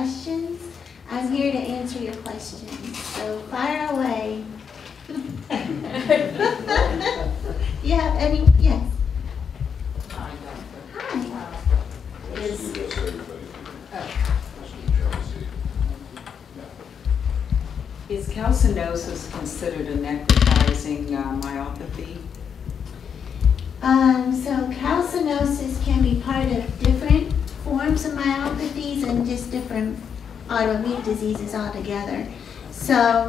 questions, I'm here to answer your questions. So fire away. You have any? Yes. Hi, Doctor. Hi. Is calcinosis considered a necrotizing myopathy? So calcinosis can be part of different forms of myopathies and just different autoimmune diseases altogether. So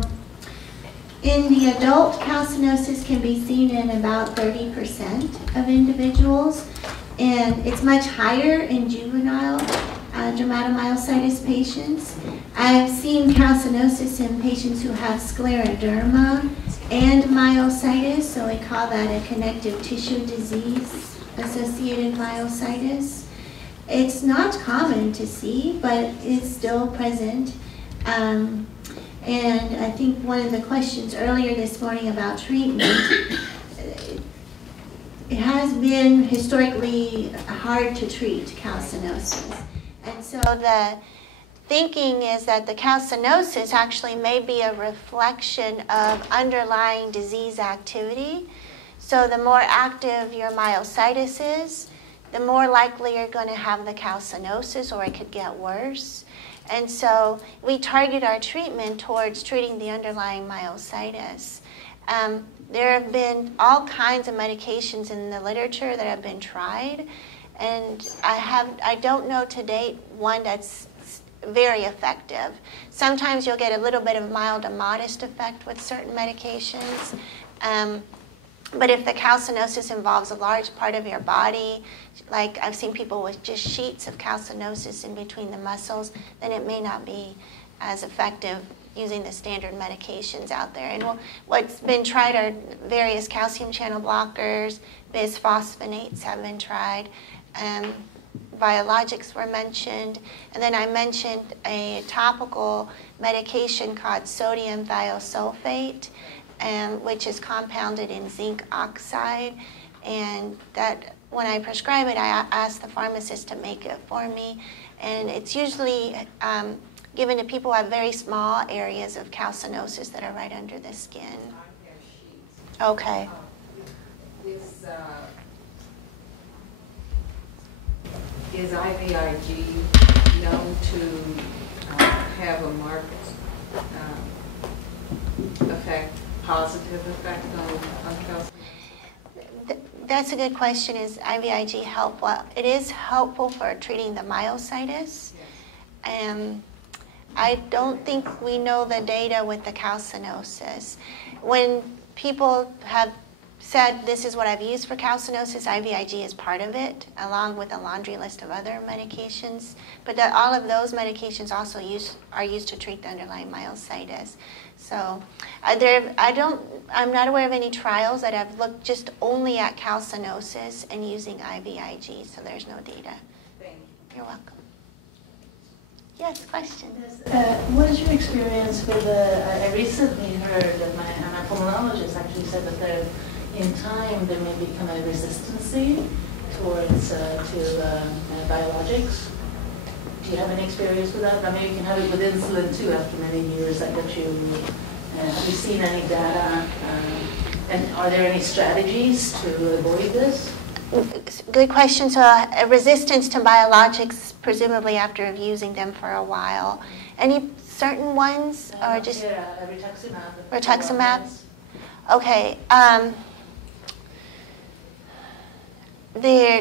in the adult, calcinosis can be seen in about 30% of individuals, and it's much higher in juvenile dermatomyositis patients. I've seen calcinosis in patients who have scleroderma and myositis, so we call that a connective tissue disease associated myositis. It's not common to see, but it's still present. And I think one of the questions earlier this morning about treatment, it has been historically hard to treat calcinosis. And so the thinking is that the calcinosis actually may be a reflection of underlying disease activity. So the more active your myositis is, the more likely you're going to have the calcinosis, or it could get worse. And so we target our treatment towards treating the underlying myositis. There have been all kinds of medications in the literature that have been tried, and I don't know to date one that's very effective. Sometimes you'll get a little bit of mild to modest effect with certain medications. But if the calcinosis involves a large part of your body, like I've seen people with just sheets of calcinosis in between the muscles, then it may not be as effective using the standard medications out there. And what's been tried are various calcium channel blockers, bisphosphonates have been tried, biologics were mentioned, and then I mentioned a topical medication called sodium thiosulfate, which is compounded in zinc oxide, and that when I prescribe it, I ask the pharmacist to make it for me, and it's usually given to people who have very small areas of calcinosis that are right under the skin. Okay. Is IVIG known to have a marked effect, positive effect on calcinosis? That's a good question. Is IVIG helpful? Well, it is helpful for treating the myositis. I don't think we know the data with the calcinosis. When people have said this is what I've used for calcinosis, IVIG is part of it, along with a laundry list of other medications. But all of those medications also are used to treat the underlying myositis. So I'm not aware of any trials that have looked just only at calcinosis and using IVIG, so there's no data. Thank you. You're welcome. Yes, question. What is your experience with I recently heard that my pulmonologist actually said that in time there may become a resistance towards biologics. Do you have any experience with that? I mean, you can have it with insulin too after many years. That gets you. Have you seen any data? And are there any strategies to avoid this? Good question. So a resistance to biologics, presumably after using them for a while. Any certain ones, or just rituximab? Rituximab. Okay.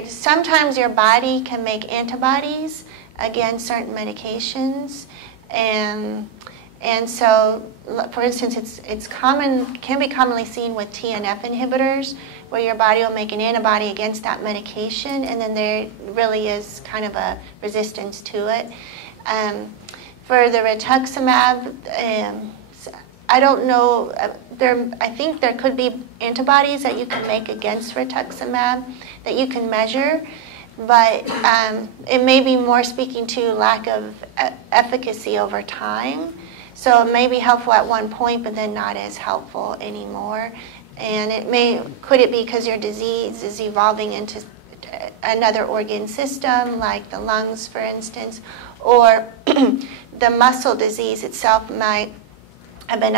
Sometimes your body can make antibodies against certain medications, and so, for instance, can be commonly seen with TNF inhibitors, where your body will make an antibody against that medication, and then there really is kind of a resistance to it. For the rituximab, I don't know. I think there could be antibodies that you can make against rituximab that you can measure, but it may be more speaking to lack of efficacy over time. So it may be helpful at one point, but then not as helpful anymore. And could it be because your disease is evolving into another organ system, like the lungs, for instance, or the muscle disease itself might have been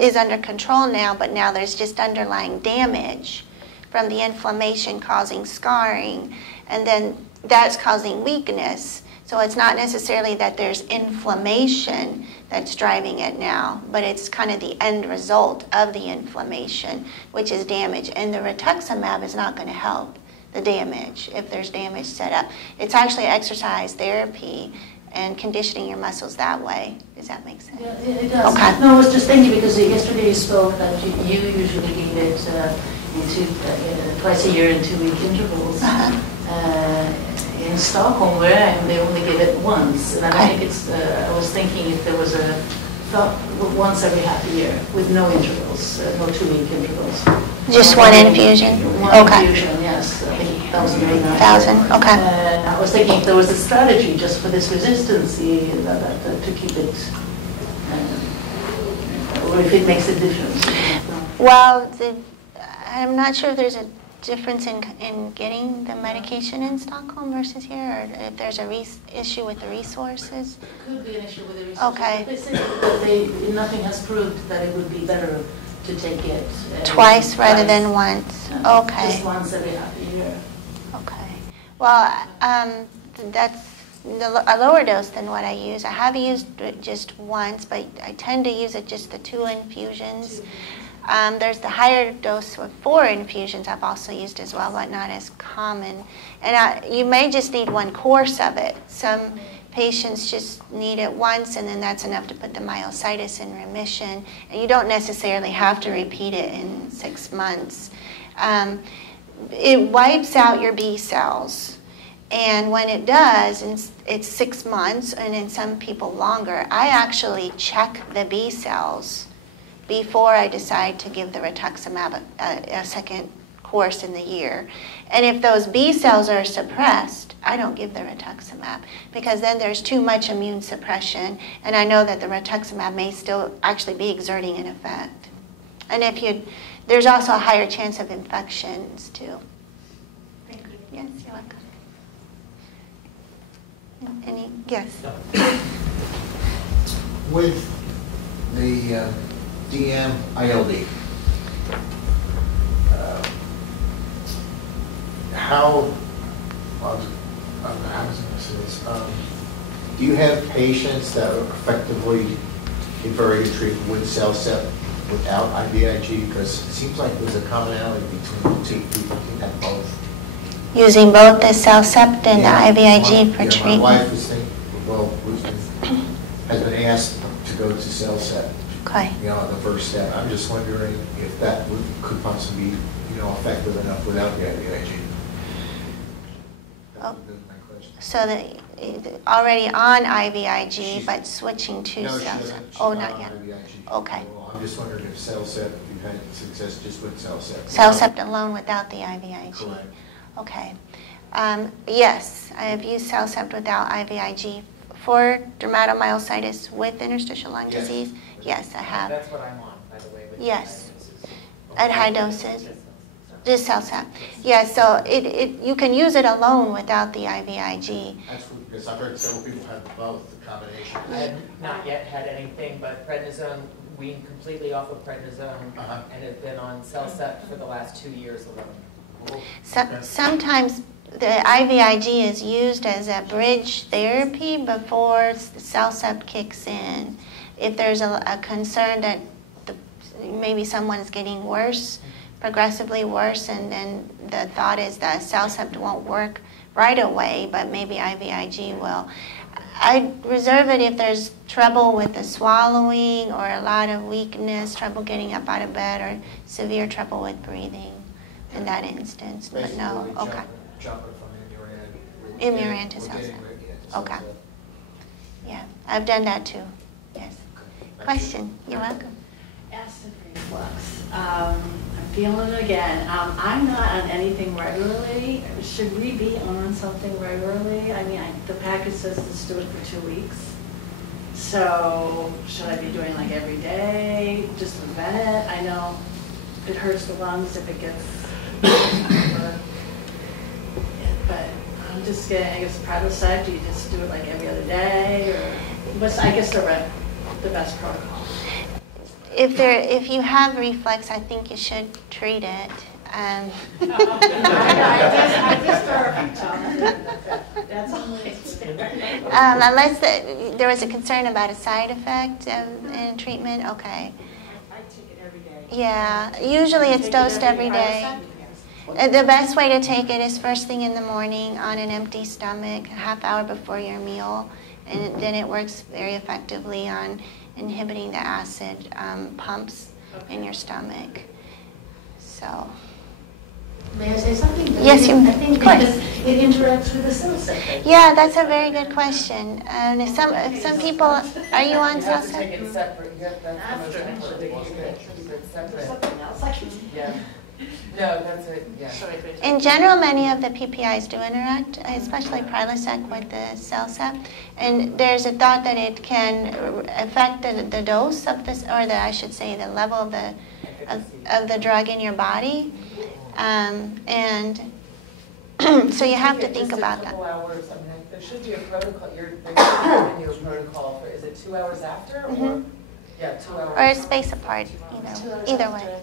is under control now, but now there's just underlying damage from the inflammation causing scarring, and then that's causing weakness. So it's not necessarily that there's inflammation that's driving it now, but it's kind of the end result of the inflammation, which is damage. And the rituximab is not going to help the damage if there's damage set up. It's actually exercise therapy and conditioning your muscles that way. Does that make sense? Yeah, it does. Okay. No, I was just thinking because yesterday you spoke that you usually give it twice a year in 2-week intervals. In Stockholm, where I am, they only give it once. And I think it's, I was thinking if there was a thought once every half a year with no intervals, no 2-week intervals. Just one infusion? One infusion, yes. I think 1,000. Okay. I was thinking if there was a strategy just for this resistance to keep it, or if it makes a difference. Well, I'm not sure if there's a difference in getting the medication in Stockholm versus here, or if there's a issue with the resources. Could be an issue with the resources. Okay. But they say that nothing has proved that it would be better to take it twice rather than once. Okay. Just once every half a year. Okay. Well, that's a lower dose than what I use. I have used it just once, but I tend to use it just the 2 infusions. There's the higher dose of 4 infusions I've also used as well, but not as common. And you may just need 1 course of it. Some patients just need it once, and then that's enough to put the myositis in remission. And you don't necessarily have to repeat it in 6 months. It wipes out your B cells. And when it does, it's 6 months, and in some people longer, I actually check the B cells before I decide to give the rituximab a second course in the year. And if those B cells are suppressed, I don't give the rituximab, because then there's too much immune suppression, and I know that the rituximab may still actually be exerting an effect. And there's also a higher chance of infections too. Thank you. Yes, you're welcome. Yes? With the DM ILD, how do you have patients that are effectively very good treatment with CellCept without IVIG? Because it seems like there's a commonality between the two people who have both. Using both the CellCept and the IVIG for treatment. My wife is thinking, has been asked to go to CellCept. Okay. The first step. I'm just wondering if that could possibly be, effective enough without the IVIG. That would be my question. So already on IVIG, but switching to No, CellCept. Oh, not yet. IVIG. Okay. Well, I'm just wondering if CellCept, if you've had success just with CellCept. CellCept alone without the IVIG. Correct. Okay. Yes, I have used CellCept without IVIG for dermatomyositis with interstitial lung disease. Yes, I have. That's what I'm on, by the way. With Yes. diagnosis. At high doses. Just CellCept. Yeah, so you can use it alone without the IVIG. That's because I've heard several people have both, the combination. I have not yet had anything but prednisone, weaned completely off of prednisone, and have been on CellCept for the last 2 years alone. Sometimes the IVIG is used as a bridge therapy before the CellCept kicks in. If there's a concern that maybe someone's getting worse, progressively worse, and then the thought is that CellCept won't work right away, but maybe IVIG will. I'd reserve it if there's trouble with the swallowing or a lot of weakness, trouble getting up out of bed, or severe trouble with breathing in that instance. But no, okay. Jumping from Imuran to CellCept. Okay. Yeah, I've done that too. Yes. Question? You're welcome. Acid reflux. I'm feeling it again. I'm not on anything regularly. Should we be on something regularly? I mean, the package says let's do it for 2 weeks. So should I be doing like every day, just to prevent it? I know it hurts the lungs if it gets but I'm just getting, I guess, Prevacid, do you just do it like every other day? Or? what's, I guess, the best protocol? If you have reflux, I think you should treat it. I just that's all it's Unless there was a concern about a side effect in treatment, okay. I take it every day. Yeah, usually it's dosed every day. The best way to take it is first thing in the morning on an empty stomach, a half hour before your meal, and then it works very effectively on inhibiting the acid pumps in your stomach. So. May I say something? Yes, I think of course. because it interacts with the cell cycle. Yeah, that's a very good question. And if some people, are you on You have to salsa? take it separate. You have that's the most important. Keep it separate. Something else I can. Yeah. No, that's it. Yeah. In general, many of the PPIs do interact, especially Prilosec with the CellCept. And there's a thought that it can affect the dose of this, or I should say, the level of the drug in your body. And so you have to think about that. Hours, I mean, there should be a protocol. They should be giving you a protocol for. Is it 2 hours after, or 2 hours? Or a space apart, either way.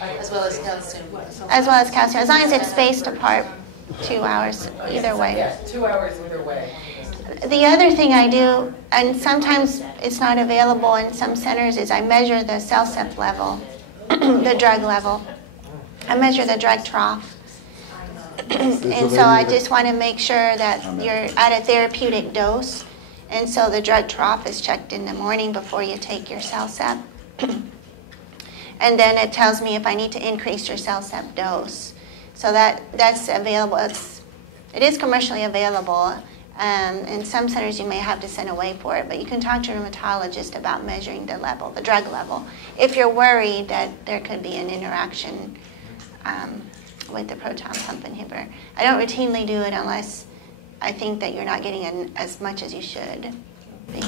As well as calcium. As well as calcium, as long as it's spaced apart 2 hours, either way. Yeah, 2 hours either way. The other thing I do, and sometimes it's not available in some centers, is I measure the CellCept level, the drug level. I measure the drug trough. And so I just want to make sure that you're at a therapeutic dose. And so the drug trough is checked in the morning before you take your CellCept. And then it tells me if I need to increase your CellCept dose. So that's available. It is commercially available. In some centers you may have to send away for it, but you can talk to a rheumatologist about measuring the level, the drug level, if you're worried that there could be an interaction with the proton pump inhibitor. I don't routinely do it unless I think that you're not getting as much as you should be.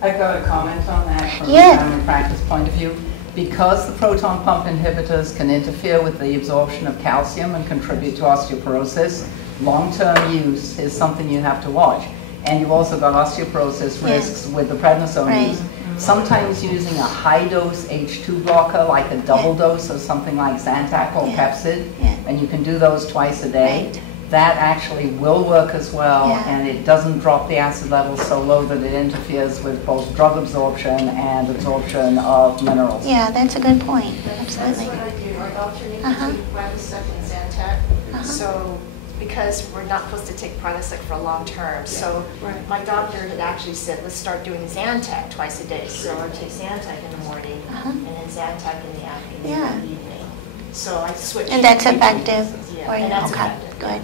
I've got a comment on that from Yeah. a family practice point of view. Because the proton pump inhibitors can interfere with the absorption of calcium and contribute to osteoporosis, long-term use is something you have to watch. And you've also got osteoporosis risks with the prednisone use. Sometimes using a high-dose H2 blocker, like a double dose of something like Zantac or Pepsid, and you can do those twice a day, that actually will work as well, and it doesn't drop the acid level so low that it interferes with both drug absorption and absorption of minerals. Yeah, that's a good point. Absolutely. That's what I do. Our doctor needs to take Prilosec and Zantac. So, because we're not supposed to take Prilosec for long term, so my doctor had actually said, let's start doing Zantac twice a day. So I take Zantac in the morning and then Zantac in the afternoon and evening. So I switched. And that's effective? Yeah, and that's effective. Good.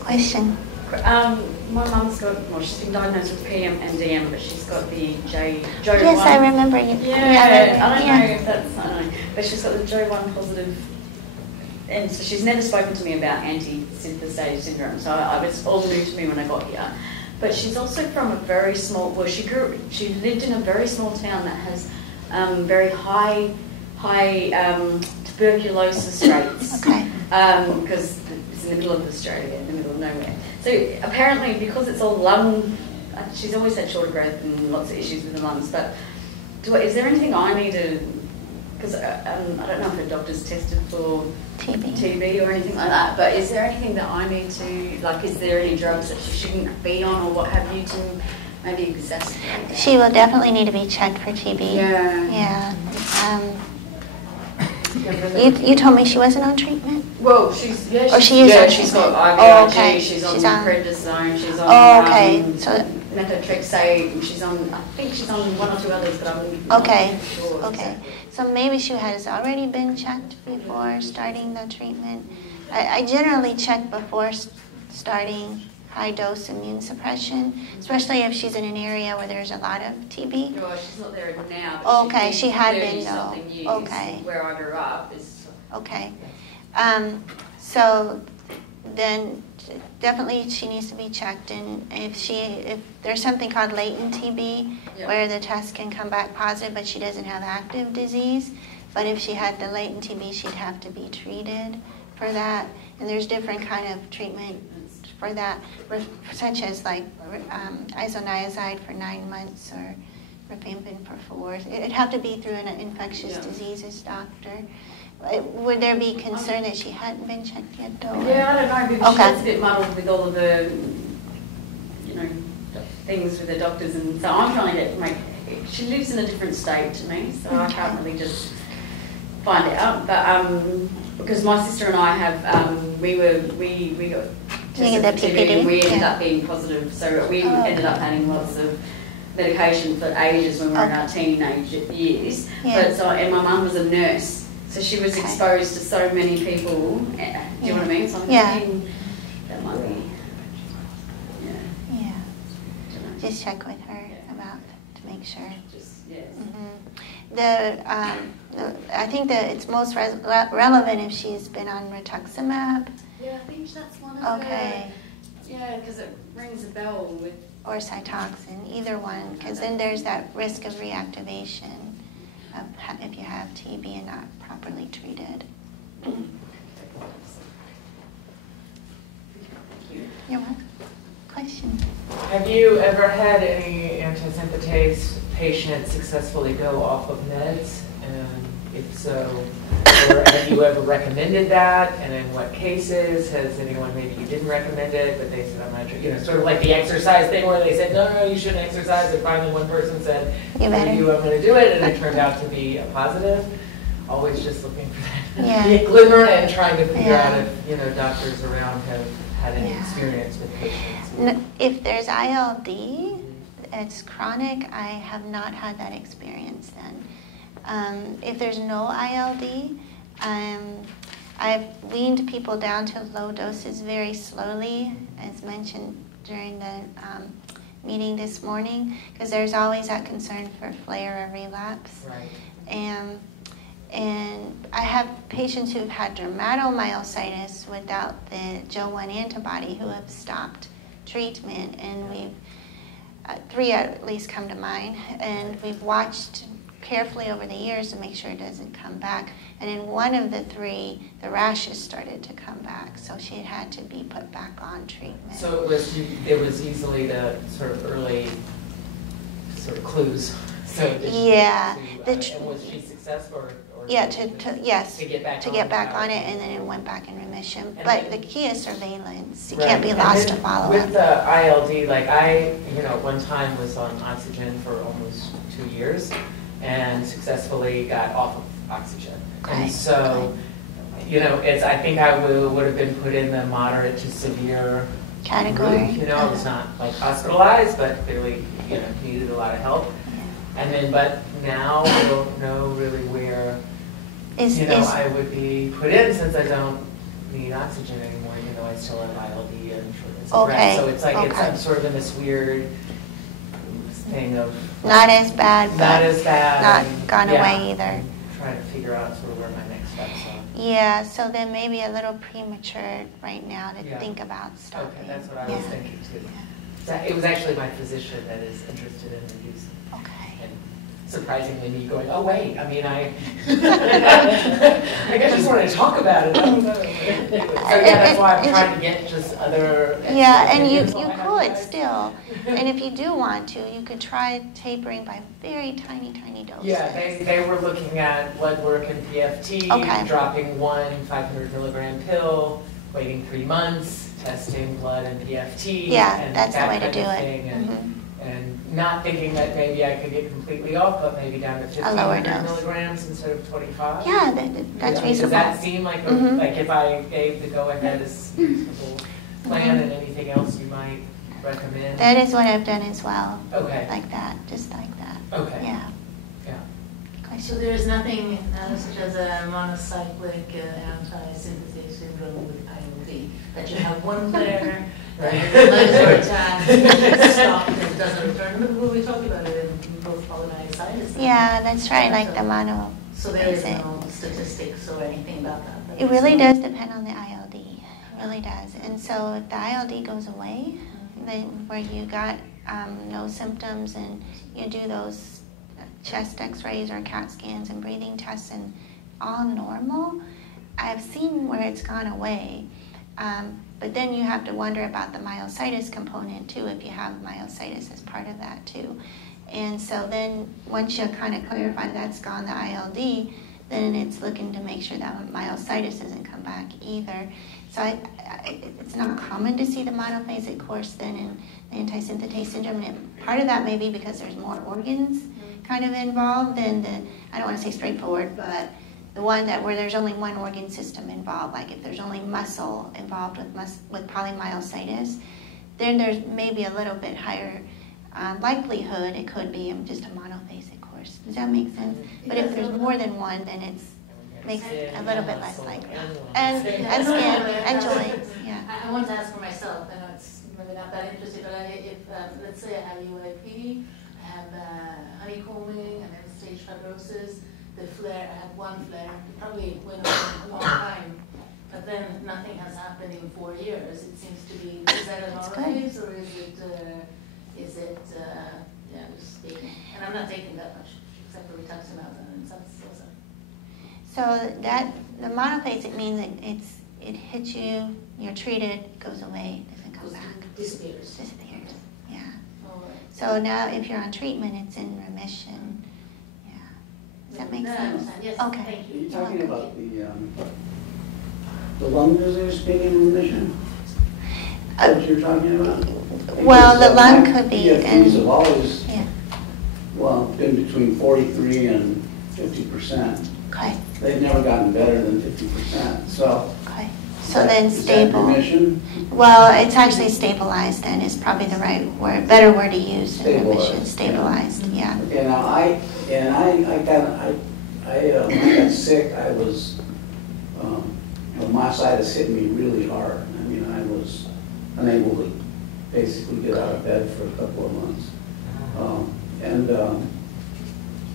Question? My mum's got, well, she's been diagnosed with PM and DM, but she's got the JO1. Yes, I remember you. Yeah, I don't know if that's, I don't know, but she's got the JO1 positive, and so she's never spoken to me about antisynthetase syndrome, so it was all new to me when I got here. But she's also from a very small, well, she lived in a very small town that has very high tuberculosis rates. Okay. Because it's in the middle of Australia, in the middle of nowhere. So apparently, because it's all lung, she's always had shorter growth and lots of issues with the lungs. But is there anything I need to? Because I don't know if her doctor's tested for TB or anything like that. But is there anything that I need to, like, is there any drugs that she shouldn't be on or what have you to maybe exacerbate that? She will definitely need to be checked for TB. Yeah. You told me she wasn't on treatment? Well, she's Or got IVIG, she's on prednisone, she's on So methotrexate, she's on, I think she's on one or two others, but I'm not sure. Okay. So maybe she has already been checked before starting the treatment. I generally check before starting high-dose immune suppression, especially if she's in an area where there's a lot of TB. Well, she's not there now. But okay, she had been though. Okay. Where I grew up is. Okay. So then definitely she needs to be checked, and if there's something called latent TB, where the test can come back positive, but she doesn't have active disease. But if she had the latent TB, she'd have to be treated for that. And there's different kind of treatment for that, such as like isoniazid for 9 months or rifampin for 4. It'd have to be through an infectious diseases doctor. Would there be concern that she hadn't been checked yet, though? Yeah, I don't know, because she gets a bit muddled with all of the, things with the doctors, and so I'm trying to she lives in a different state to me, so I can't really just find out. But because my sister and I have, we got tested for TB and we ended up being positive, so we ended up having lots of medication for ages when we were in our teenage years. But and my mum was a nurse, so she was exposed to so many people. Do you know what I mean? So I'm thinking that might be. Just check with her to make sure. I think that it's most relevant if she's been on rituximab. Yeah, I think that's one of her. Yeah, because it rings a bell with. Or Cytoxin, either one, because then there's that risk of reactivation if you have TB and not properly treated. You're welcome. Question? Have you ever had any antisynthetase patients successfully go off of meds? And if so, or have you ever recommended that? And in what cases? Has anyone, maybe you didn't recommend it, but they said, I'm not sure, sort of like the exercise thing where they said, no, you shouldn't exercise. And finally one person said, I'm going to do it. And it turned out to be a positive. Always just looking for that glimmer and trying to figure out if, doctors around have had any experience with patients. If there's ILD, it's chronic, I have not had that experience then. If there's no ILD, I've weaned people down to low doses very slowly, as mentioned during the meeting this morning, because there's always that concern for flare or relapse. Right. And I have patients who've had dermatomyositis without the Jo-1 antibody who have stopped treatment, and we've 3 at least come to mind, and we've watched carefully over the years to make sure it doesn't come back. And in one of the 3, the rashes started to come back, so she had to be put back on treatment. So it was easily the sort of early sort of clues. So and was she successful? To get back on it, and then it went back in remission. But the key is surveillance. You can't be lost to follow up. With the ILD, like I, one time was on oxygen for almost 2 years, and successfully got off of oxygen. And so, I think I would have been put in the moderate to severe category. Group, I was not like hospitalized, but clearly, needed a lot of help. And then, but now I don't know really where, I would be put in, since I don't need oxygen anymore, even though I still have ILD and shortness of breath. So it's like, I'm sort of in this weird thing of not as bad, not gone away either. Trying to figure out sort of where my next steps are. Yeah, so then maybe a little premature right now to think about stopping. Okay, that's what I was thinking too. It was actually my physician that is interested in reducing. Surprisingly, me going, oh wait, I just wanted to talk about it. I don't know. So that's why I'm trying to get just other. Yeah, and you could still, and if you do want to, you could try tapering by very tiny doses. Yeah, they were looking at blood work and PFT, dropping 1 500 milligram pill, waiting 3 months, testing blood and PFT. Yeah, and that's the way to do it. And not thinking that maybe I could get completely off, but maybe down to 1,500 milligrams instead of 25. Yeah, that's reasonable. Does that seem like, like if I gave the go-ahead as reasonable plan, and anything else you might recommend? That is what I've done as well. Okay. Like that, just like that. Okay. Yeah. So there's nothing such as a monocyclic antisynthetase syndrome with ILD, that you have one flare, another attack, stop, and it doesn't return. Remember we talked about it in both polymyositis. Yeah, that's right, like the mono. So there is no statistics or anything about that? It really does depend on the ILD. It really does. And so if the ILD goes away, then where you got no symptoms and you do those chest x-rays or CAT scans and breathing tests and all normal, I've seen where it's gone away. But then you have to wonder about the myositis component too, if you have myositis as part of that too. And so then once you kind of clarify that's gone, the ILD, then it's looking to make sure that myositis doesn't come back either. So it's not common to see the monophasic course then in the antisynthetase syndrome. And part of that may be because there's more organs kind of involved than the, I don't want to say straightforward, but the one that where there's only one organ system involved, like if there's only muscle involved with polymyositis, then there's maybe a little bit higher likelihood it could be just a monophasic course. Does that make sense? But if there's more than one, then it makes it a little bit less likely. And skin and joints, yeah. I want to ask for myself. I know it's maybe not that interesting, but if let's say I have UIP, I have honeycombing, and end-stage fibrosis. The flare, I had one flare, it probably went on a long time, but then nothing has happened in 4 years. It seems to be, is that a monophase or is it yeah, just taking, and I'm not taking that much, except for rituximab and Thiosulfate. So that, the monophase, it means it hits you, you're treated, goes away, doesn't come back. Disappears. Disappears, yeah. All right. So now if you're on treatment, it's in remission. Does that make sense? Yes, okay. Thank you. You're talking about the lung disease being in remission? Is that what you're talking about? Well, Because, the lung my could be, PFTs and have always, yeah, well, been between 43 and 50%. okay, They've never gotten better than 50%. So, okay. So then is that stable. remission? Well, it's actually stabilized. Then is probably the right word, better word to use than Stabilized, remission. Stabilized, yeah. Okay, now when I got sick, I was, myositis hit me really hard. I mean, I was unable to basically get out of bed for a couple of months.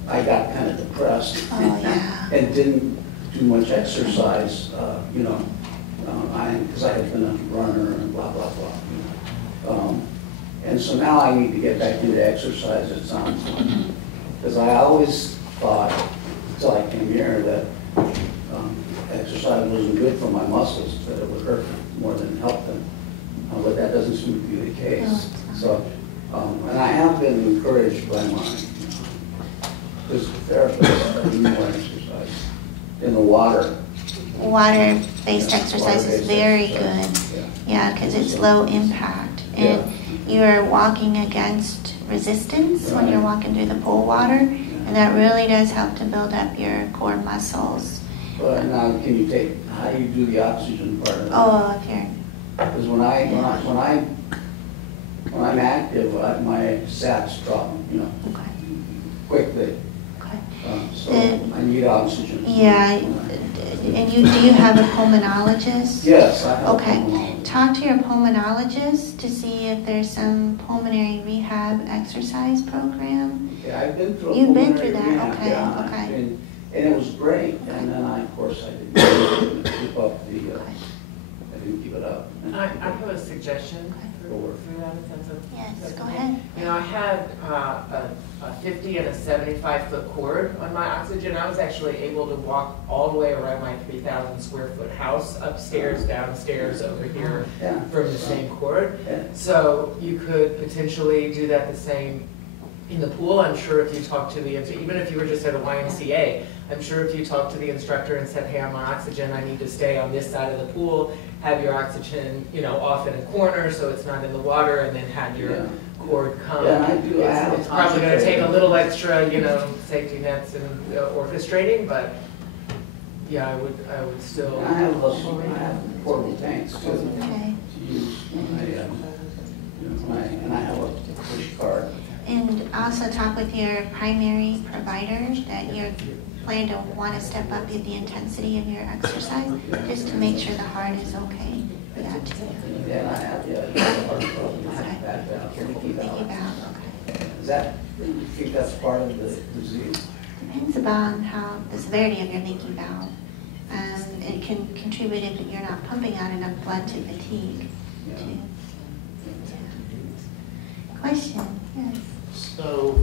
I got kind of depressed and didn't do much exercise, because I had been a runner and blah, blah, blah. And so now I need to get back into exercise, it sounds like. Because I always thought, until I came here, that exercise wasn't good for my muscles, that it would hurt them more than help them. But that doesn't seem to be the case. So, and I have been encouraged by my physical therapist to do more exercise in the water. Water-based exercise is very good. Yeah, because it's low impact. And you're walking against resistance when you're walking through the pool water. And that really does help to build up your core muscles. But now, how do you do the oxygen part of it? Oh, if you're... Because when I'm active, my sats drop, quickly. Okay. So I need oxygen. Yeah, and do you have a pulmonologist? Yes, I have okay. a pulmonologist. Talk to your pulmonologist to see if there's some pulmonary rehab exercise program. Yeah, I've been through a You've been pulmonary through that, rehab, okay, yeah, okay. And it was great, and then of course I didn't keep up I didn't keep it up. I have a suggestion for that, if that's okay. Yes, go ahead. I had a 50 and a 75-foot cord on my oxygen. I was actually able to walk all the way around my 3,000 square foot house, upstairs, downstairs, over here, from the same cord. So you could potentially do that the same in the pool. I'm sure if you talk to even if you were just at a YMCA, I'm sure if you talked to the instructor and said, hey, I'm on oxygen, I need to stay on this side of the pool, have your oxygen, off in a corner so it's not in the water, and then have your cord come. Yeah, I do. It's probably going to take a little extra, safety nets and orchestrating, but yeah, I would still. I have portable tanks too. Okay. To use and I have a push cart. And also talk with your primary provider that you plan to want to step up the intensity of your exercise, just to make sure the heart is okay for that too. Yeah, I have, Leaky valve, okay. Is that, do you think that's part of the disease? Depends upon how the severity of your leaky valve. It can contribute if you're not pumping out enough blood to fatigue too. Question, yes. So,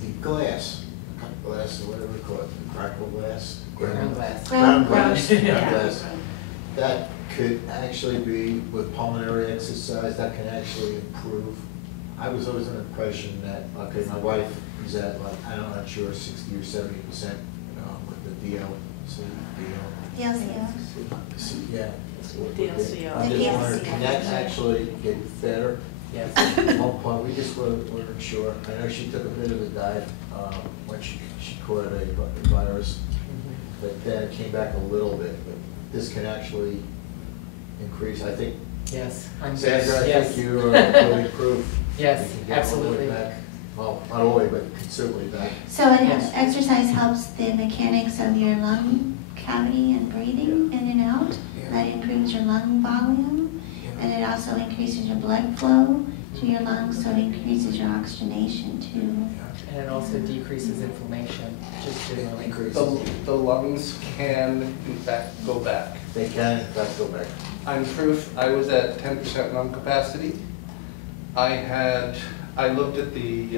the glass, cut glass, or whatever we call it, the crackle glass? Ground glass. Ground Ground glass. glass. Ground glass. That could actually be with pulmonary exercise that can actually improve. I was always under the impression that, okay, my wife is at like, I'm not sure, 60 or 70% with the DLC. Yeah. DLCO. I'm just wondering, can that actually get better? Yes. At one point, we just weren't sure. I know she took a bit of a dive when she caught a virus, but then it came back a little bit. But this can actually increase. I think, Yes. Sandra, I Yes. think you are really proof. Yes, We can get all the way absolutely. back. Well, not all the way, but considerably back. So exercise helps the mechanics of your lung cavity and breathing in and out. That improves your lung volume, and it also increases your blood flow to your lungs, so it increases your oxygenation too. And it also decreases inflammation, just generally. The lungs can, in fact, go back. They can, in fact, go back. I'm proof. I was at 10% lung capacity. I looked at the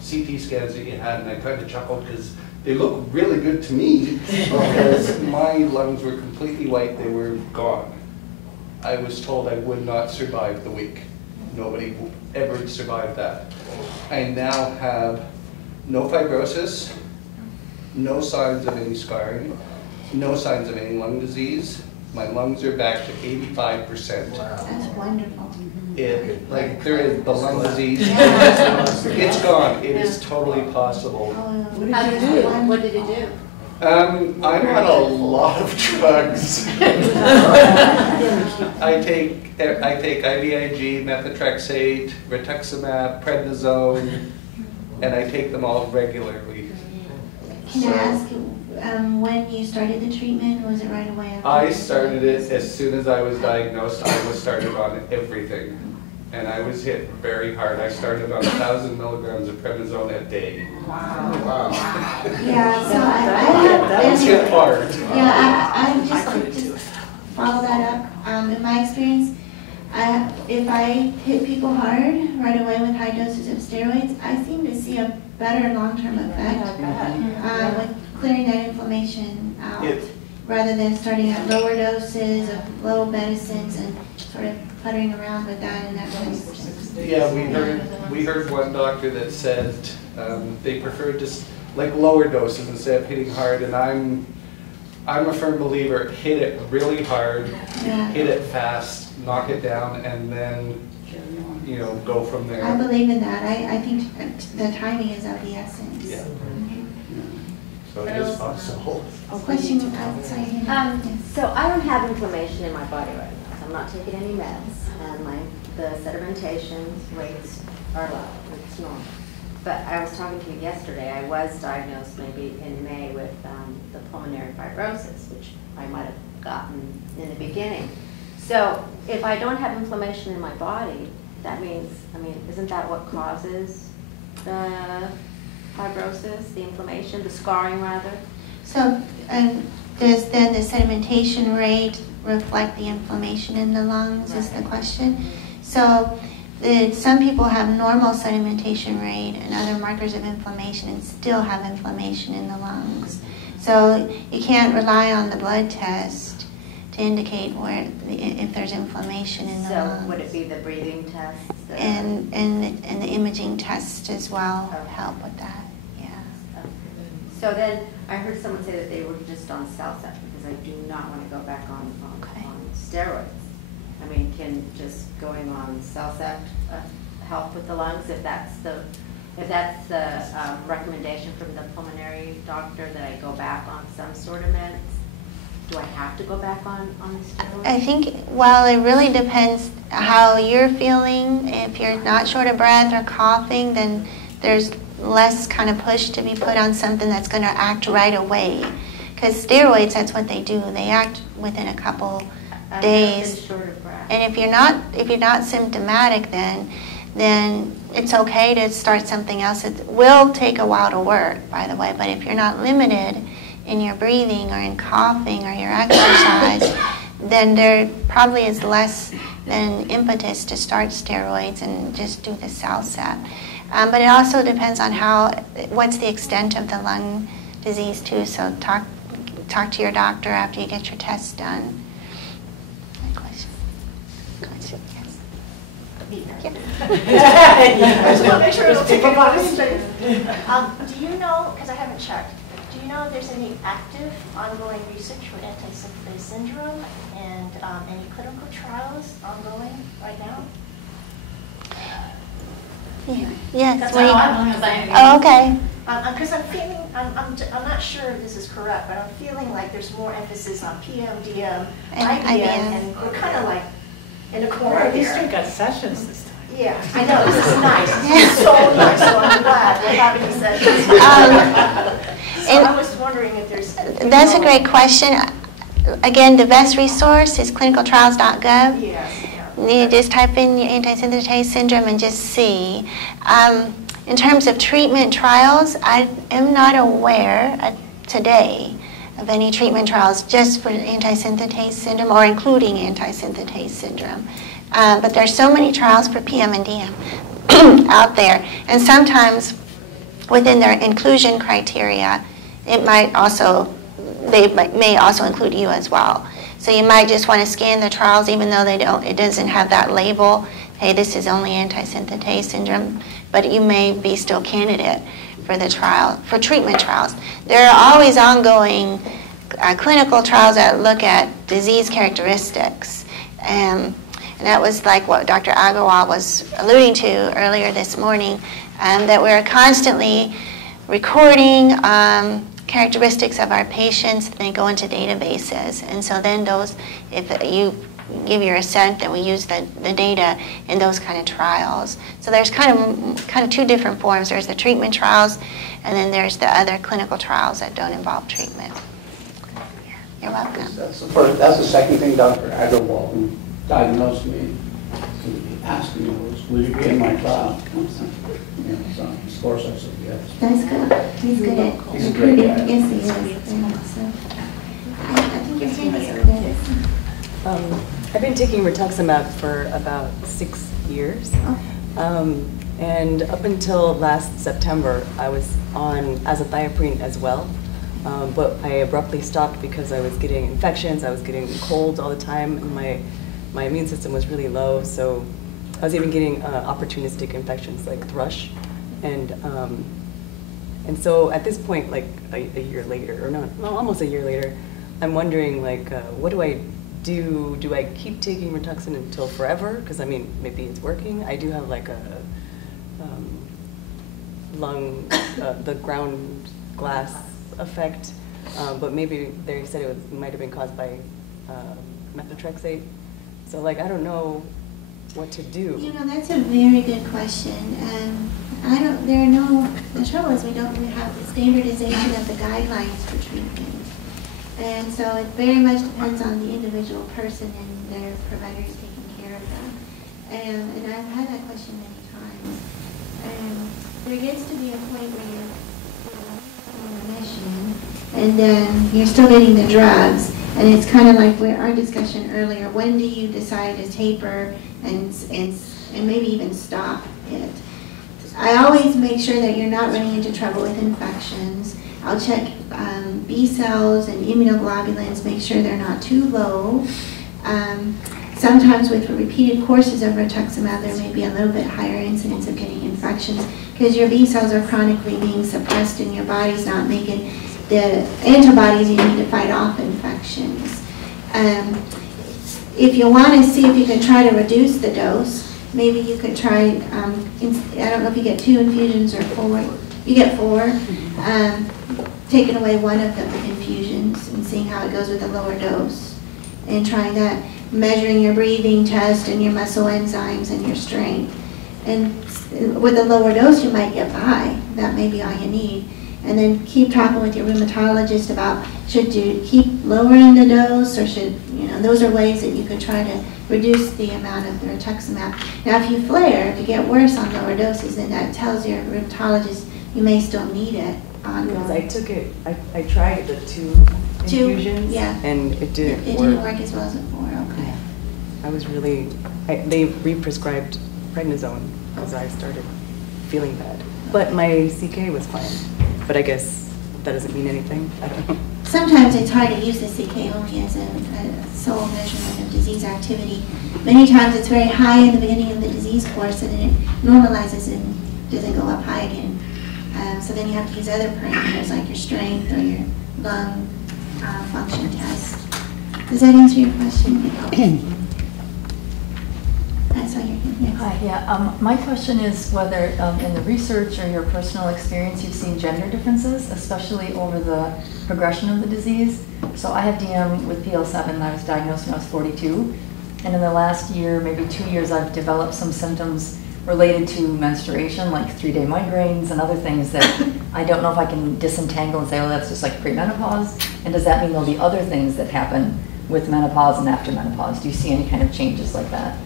CT scans that you had, and I kind of chuckled because they look really good to me because my lungs were completely white. They were gone. I was told I would not survive the week. Nobody will ever survive that. I now have no fibrosis, no signs of any scarring, no signs of any lung disease. My lungs are back to 85%. Wow. That's wonderful. There is the lung disease. Yeah. It's gone. It is totally possible. How did you do? What did you do? I'm on a lot of drugs. I take IVIG, methotrexate, rituximab, prednisone, and I take them all regularly. Can I ask when you started the treatment? Was it right away after? I started it as soon as I was diagnosed. I was started on everything, and I was hit very hard. I started on 1,000 milligrams of prednisone a day. Wow. Yeah, so That was hit hard. Yeah, I just follow that up. In my experience, if I hit people hard right away with high doses of steroids, I seem to see a better long-term effect with clearing that inflammation out, rather than starting at lower doses of low medicines and sort of puttering around with that and that kind of stuff. Yeah, we heard one doctor that said they prefer just like lower doses instead of hitting hard, and I'm a firm believer. Hit it really hard, hit it fast, knock it down, and then go from there. I believe in that. I think the timing is of the essence. Yeah. So it is possible. Question outside here. Yes. So I don't have inflammation in my body right now, so I'm not taking any meds, and the sedimentation rates are low. It's normal. But I was talking to you yesterday. I was diagnosed maybe in May with the pulmonary fibrosis, which I might have gotten in the beginning. So if I don't have inflammation in my body, that means, isn't that what causes the fibrosis, the inflammation, the scarring rather? So does then the sedimentation rate reflect the inflammation in the lungs, is the question? So some people have normal sedimentation rate and other markers of inflammation and still have inflammation in the lungs. So you can't rely on the blood test to indicate if there's inflammation in the lungs. So would it be the breathing test? And the imaging test as well help with that, yeah. So then I heard someone say that they were just on Cellsep because I do not want to go back on steroids. Can just going on Cellsep help with the lungs if that's the recommendation from the pulmonary doctor that I go back on some sort of meds? Do I have to go back on the steroids? I think, it really depends how you're feeling. If you're not short of breath or coughing, then there's less kind of push to be put on something that's going to act right away. Because steroids, that's what they do. They act within a couple days. Short of breath. And if you're not symptomatic, then it's okay to start something else. It will take a while to work, by the way. But if you're not limited in your breathing or in coughing or your exercise, then there probably is less than impetus to start steroids and just do the Cellsep. But it also depends on what's the extent of the lung disease too. So talk to your doctor after you get your tests done. I just want to make sure it'll take Do you know, because I haven't checked, do you know if there's any active ongoing research for antisynthetase syndrome and any clinical trials ongoing right now? Yeah. Yes. That's what do all you- I'm saying. Oh, okay. Because I'm feeling, I'm not sure if this is correct, but I'm feeling like there's more emphasis on PM, DM, And IBM, IBM. and we're kind of like in a corner These two here. got sessions this time. Yeah, I know, this is nice. This is so nice, so I'm glad we're having these sessions. So and- I was wondering if there's. That's a great question. Again, the best resource is clinicaltrials.gov. Yes, yeah. You just type in your antisynthetase syndrome and just see. In terms of treatment trials, I am not aware today of any treatment trials just for antisynthetase syndrome or including antisynthetase syndrome. But there's so many trials for PM and DM out there. And sometimes within their inclusion criteria, it might also, may also include you as well. So you might just want to scan the trials even though it doesn't have that label, hey, this is only antisynthetase syndrome, but you may be still candidate for the trial, for treatment trials. There are always ongoing clinical trials that look at disease characteristics. And that was like what Dr. Agarwal was alluding to earlier this morning, that we're constantly recording characteristics of our patients, they go into databases. And so then those, if you give your assent, then we use the data in those kind of trials. So there's kind of two different forms. There's the treatment trials, and then there's the other clinical trials that don't involve treatment. You're welcome. That's the second thing Dr. Agarwal, who diagnosed me, asked me was, will you be in my trial? So, of course I said yes. That's good. He's good at He's a great guy. Yes, he is. So, I think your hand is over there. I've been taking rituximab for about 6 years. And up until last September, I was on azathioprine as well. But I abruptly stopped because I was getting infections, I was getting colds all the time, and my immune system was really low, so I was even getting opportunistic infections like thrush. And so at this point, like a year later, or no, almost a year later, I'm wondering, like, what do I do? Do I keep taking Rituxan until forever? Because I mean, maybe it's working. I do have like a lung, the ground glass effect, but maybe they said it might have been caused by methotrexate. So like, I don't know what to do. You know, that's a very good question. The trouble is we don't have the standardization of the guidelines for treatment. And so it very much depends on the individual person and their providers taking care of them. And I've had that question many times. And there gets to be a point where you're on remission, and then you're still getting the drugs. And it's kind of like our discussion earlier, when do you decide to taper and maybe even stop it? I always make sure that you're not running into trouble with infections. I'll check B cells and immunoglobulins, make sure they're not too low. Sometimes with repeated courses of rituximab, there may be a little bit higher incidence of getting infections because your B cells are chronically being suppressed and your body's not making the antibodies you need to fight off infections. If you want to see if you can try to reduce the dose, maybe you could try, I don't know if you get 2 infusions or 4. You get 4. Taking away one of the infusions and seeing how it goes with a lower dose. And trying that, measuring your breathing test and your muscle enzymes and your strength. And with a lower dose, you might get by. That may be all you need. And then keep talking with your rheumatologist about, should you keep lowering the dose, or should, those are ways that you could try to reduce the amount of the rituximab. Now, if you flare, if you get worse on lower doses, then that tells your rheumatologist you may still need it. Because I took it, I tried the 2 infusions, and it didn't work. It didn't work as well as before, okay. I was really, they re-prescribed prednisone because I started feeling bad. But my CK was fine. But I guess that doesn't mean anything. I don't know. sometimes it's hard to use the CK only as a sole measurement of disease activity. Many times it's very high in the beginning of the disease course and then it normalizes and doesn't go up high again. So then you have to use other parameters like your strength or your lung function test. Does that answer your question? I saw your hand. Yes. Hi, yeah. My question is whether in the research or your personal experience you've seen gender differences, especially over the progression of the disease. So I have DM with PL7 and I was diagnosed when I was 42. And in the last year, maybe 2 years, I've developed some symptoms related to menstruation, like 3-day migraines and other things that I don't know if I can disentangle and say, oh, that's just like premenopause. And does that mean there'll be other things that happen with menopause and after menopause? Do you see any kind of changes like that?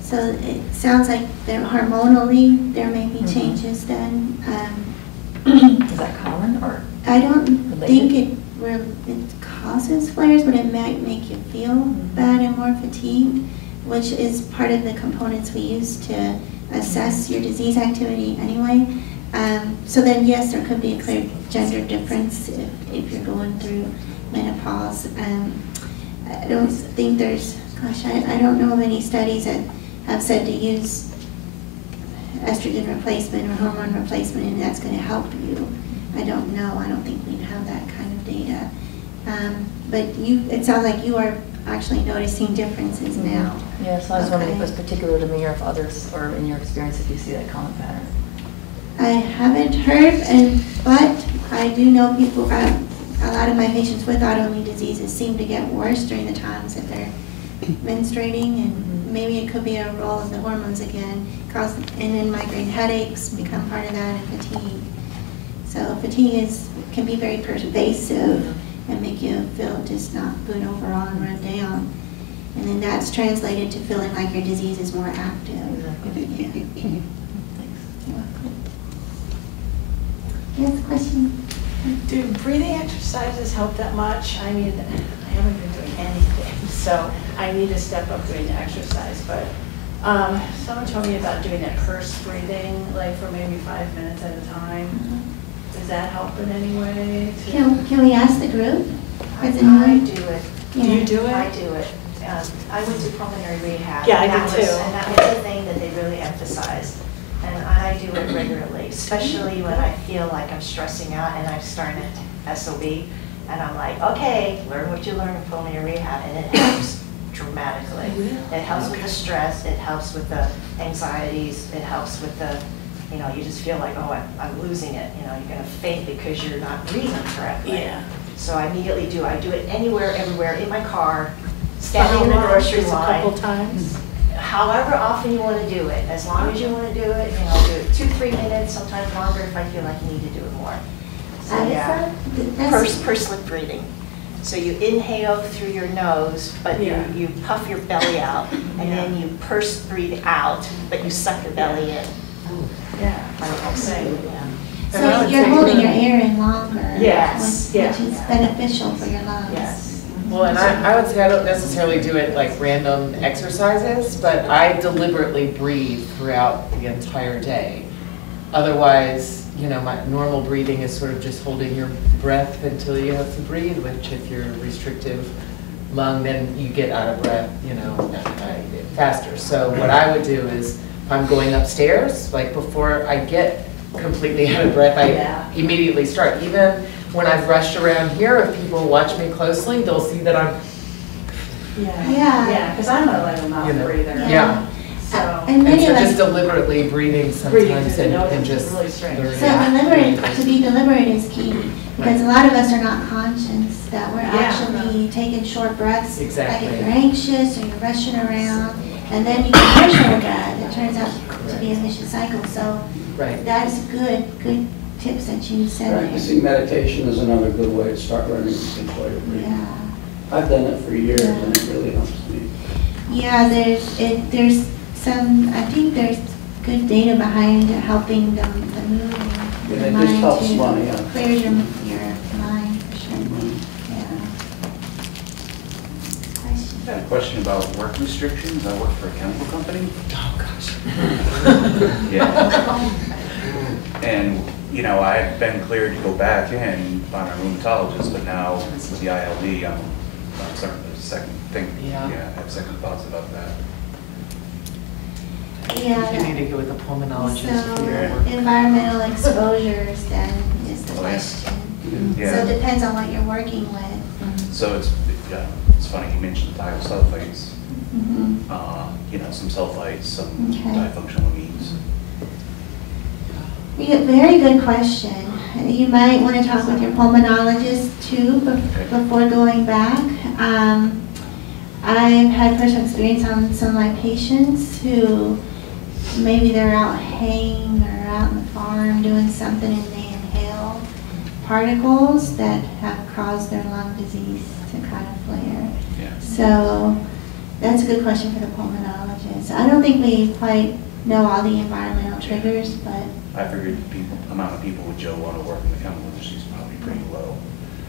So it sounds like hormonally there may be changes then. Is that common or I don't related? think it causes flares, but it might make you feel bad and more fatigued, which is part of the components we use to assess your disease activity anyway. So then yes, there could be a clear gender difference if you're going through menopause. I don't think there's, gosh, I don't know of any studies that have said to use estrogen replacement or hormone replacement and that's going to help you. I don't know. I don't think we have that kind of data. But it sounds like you are actually noticing differences now. Yeah, so I was wondering if it was particular to me or if others, or in your experience, if you see that common pattern. I haven't heard, but I do know people, a lot of my patients with autoimmune diseases seem to get worse during the times that they're menstruating, and maybe it could be a role of the hormones again, and then migraine headaches become part of that, and fatigue. So fatigue can be very pervasive and make you feel just not good overall and run down. And then that's translated to feeling like your disease is more active. Exactly. Yeah. Thanks. You're welcome. Yes, question? Do breathing exercises help that much? I mean, I haven't been doing anything, so I need to step up doing the exercise. But someone told me about doing that pursed breathing, like for maybe 5 minutes at a time. Does that help in any way? Can we ask the group? I do it. Yeah. Do you do it? I do it. I went to pulmonary rehab. Yeah, I and did too. And that was the thing that they really emphasized. And I do it regularly, especially when I feel like I'm stressing out and I've started SOB. And I'm like, okay, learn what you learn in pulmonary rehab, and it helps dramatically. It helps with the stress, it helps with the anxieties, it helps with the, you just feel like, oh, I'm losing it. You're going to faint because you're not breathing correctly. Yeah. So I immediately do. I do it anywhere, everywhere, in my car, standing in the grocery Just line. a couple times? However often you want to do it, as long as you want to do it, do it 2-3 minutes, sometimes longer if I feel like you need to do it more. So yeah, pursed breathing. So you inhale through your nose, but you puff your belly out, and then you purse breathe out, but you suck the belly in. Yeah. So you're holding your air in longer. Yes. Which is beneficial for your lungs. Yes. Well, and I would say I don't necessarily do it like random exercises, but I deliberately breathe throughout the entire day. Otherwise, my normal breathing is sort of just holding your breath until you have to breathe, which if you're restrictive lung, then you get out of breath, faster. So what I would do is, if I'm going upstairs, like before I get completely out of breath, I immediately start. Even when I've rushed around here, if people watch me closely, they'll see that I'm. Yeah, because I'm a mouth breather. Yeah. So, and many so of just us, deliberately breathing sometimes and just really strange. learning. So to be deliberate is key, because a lot of us are not conscious that we're actually taking short breaths. Exactly. Like if you're anxious or you're rushing around, and then you get more short breath, it turns out to be a vicious cycle. So that is good tips that you said there. Practicing meditation is another good way to start learning to control your breathing. Yeah. I've done it for years and it really helps me. Yeah, there's some, I think there's good data behind helping the mood and the It mind just helps to money. clear your mind for sure. Yeah. I had a question about work restrictions. I work for a chemical company. Oh gosh. Yeah. And, you know, I had been cleared to go back in by my rheumatologist, but now with the ILD, I'm starting to second think, Yeah. I have second thoughts about that. Yeah. You need to go with a pulmonologist. if So you're working. environmental exposures then is the Oh, yeah. question. Yeah. So it depends on what you're working with. So it's funny, you mentioned thiosulfates, Mhm. you know, some sulfites, some Okay. difunctional amines. Yeah, very good question. You might want to talk with your pulmonologist too before going back. I've had personal experience on some of my patients who maybe they're out haying or out in the farm doing something and they inhale particles that have caused their lung disease to kind of flare. Yeah. So that's a good question for the pulmonologist. I don't think we quite know all the environmental triggers, but I figured the amount of people with Joe want to work in the chemical industry is probably pretty low.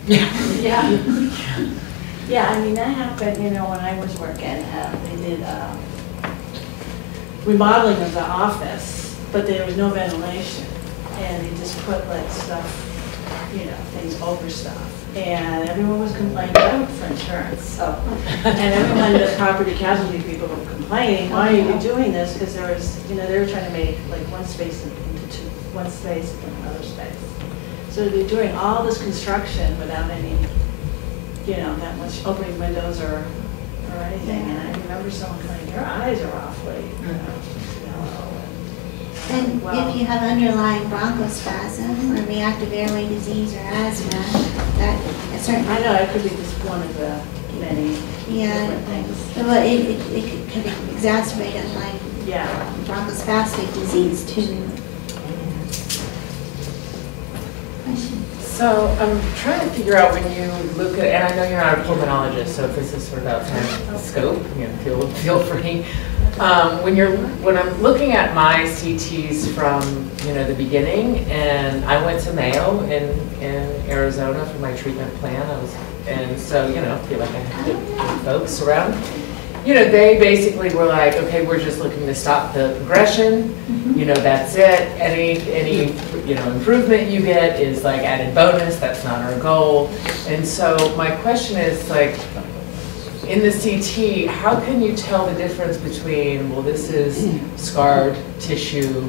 Yeah. Yeah, I mean, that happened, you know, when I was working, they did remodeling of the office, but there was no ventilation. And they just put like stuff, you know, things over stuff. And everyone was complaining, I work for insurance, so. And everyone, the property casualty people were complaining, why are you doing this? Because there was, you know, they were trying to make like one space into two, one space and another space. So they're doing all this construction without any, you know, that much opening windows or anything. And I remember someone saying, your eyes are awfully, you know, yellow. and Wow. if you have underlying bronchospasm or reactive airway disease or asthma, that certainly. I know, it could be just one of the many different things. Well, it could exacerbate underlying Yeah. bronchospastic disease too. Question? So I'm trying to figure out when you look at, and I know you're not a pulmonologist, so if this is sort of outside the scope, you know, feel free. When I'm looking at my CTs from, you know, the beginning, and I went to Mayo in Arizona for my treatment plan, and so, you know, feel like I have good folks around. You know, they basically were like, okay, we're just looking to stop the progression. You know, that's it. Any you know, improvement you get is like added bonus. That's not our goal. And so my question is like, in the CT, how can you tell the difference between, well, this is scarred tissue,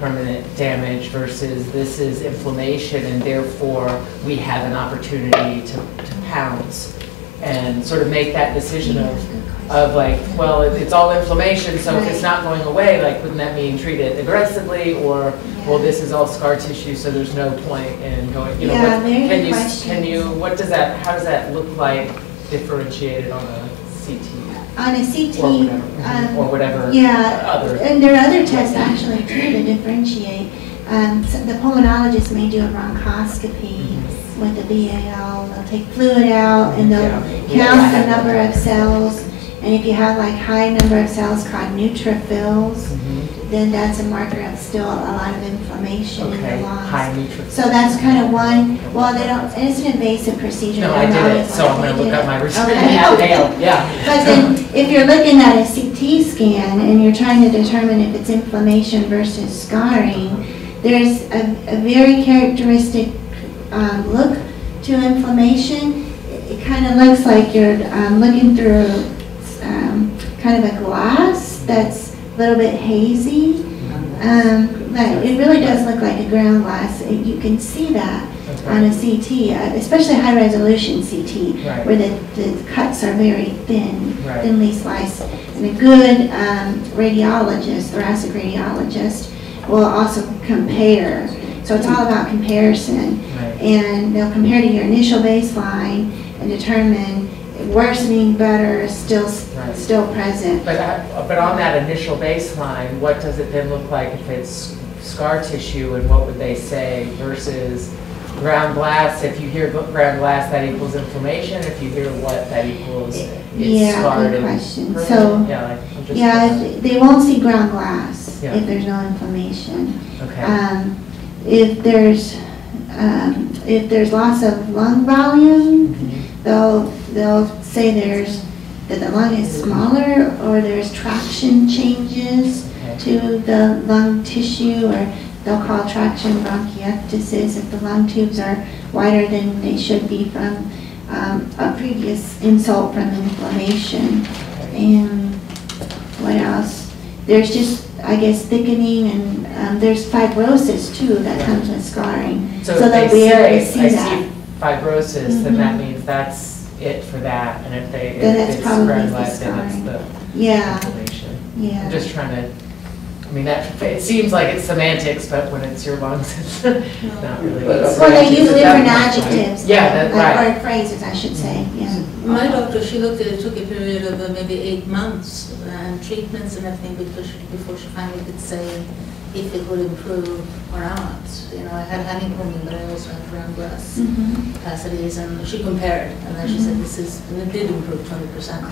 permanent damage, versus this is inflammation, and therefore we have an opportunity to pounce and sort of make that decision of like, well, it's all inflammation, so if it's not going away, like, wouldn't that mean treat it aggressively, or, well, this is all scar tissue, so there's no point in going, you know, what does that, how does that look like differentiated on a CT? On a CT, or whatever. Yeah, other. and there are other tests actually too to differentiate. So the pulmonologist may do a bronchoscopy with the BAL. They'll take fluid out and they'll count the number of cells. And if you have like high number of cells called neutrophils, then that's a marker of still a lot of inflammation in the lungs. High neutrophils. So that's kind of one. Well, they don't. It's an invasive procedure. No, I did it, so I'm going to look up my research. Okay. Yeah. But then, if you're looking at a CT scan and you're trying to determine if it's inflammation versus scarring, there's a very characteristic look to inflammation. It kind of looks like you're looking through kind of a glass that's a little bit hazy. But it really does look like a ground glass. You can see that on a CT, especially high resolution CT, where the cuts are very thin, thinly sliced. And a good radiologist, thoracic radiologist, will also compare. So it's all about comparison. And they'll compare to your initial baseline and determine worsening, better, still present. But on that initial baseline, what does it then look like if it's scar tissue, and what would they say versus ground glass? If you hear ground glass, that equals inflammation. If you hear what, that equals it's scarred. Good question. And So, they won't see ground glass if there's no inflammation. Okay. If there's loss of lung volume, they'll say that the lung is smaller, or there's traction changes to the lung tissue, or they'll call traction bronchiectasis if the lung tubes are wider than they should be from a previous insult from inflammation. And what else? There's just, I guess, thickening, and there's fibrosis too that comes with scarring. So they'll if be able they to say, see I that. see fibrosis, then that means that's it for that. And if they, Then if it's it's probably spread the less, then it's scarring. the Yeah. inflammation. Yeah. I'm just trying to, I mean, that, it seems like it's semantics, but when it's your lungs, it's not really. But- Well, they use different That much, right? adjectives. Yeah, that's right. Or phrases, I should say, yeah. My doctor, she looked at it, took a period of maybe 8 months and treatments and everything before she finally could say if it would improve or not. You know, I had honeycombing, but I also had ground glass capacities, and she compared, and then she said this is, and it did improve 20%,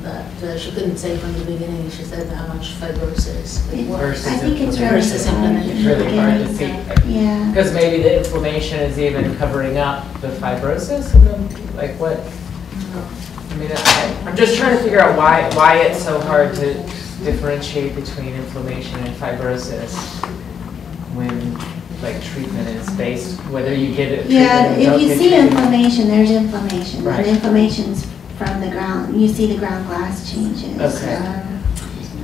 but she couldn't say from the beginning. She said how much fibrosis it was. I think it's really Versus hard. inflammation. Really hard to see. Yeah. Because maybe the inflammation is even covering up the fibrosis, and then, like, what? I mean, I'm just trying to figure out why it's so hard to differentiate between inflammation and fibrosis when, like, treatment is based, whether you get it. Yeah, treatment or if you don't see get treatment. inflammation, there's inflammation. Right. And inflammation's from the ground. You see the ground glass changes. Okay.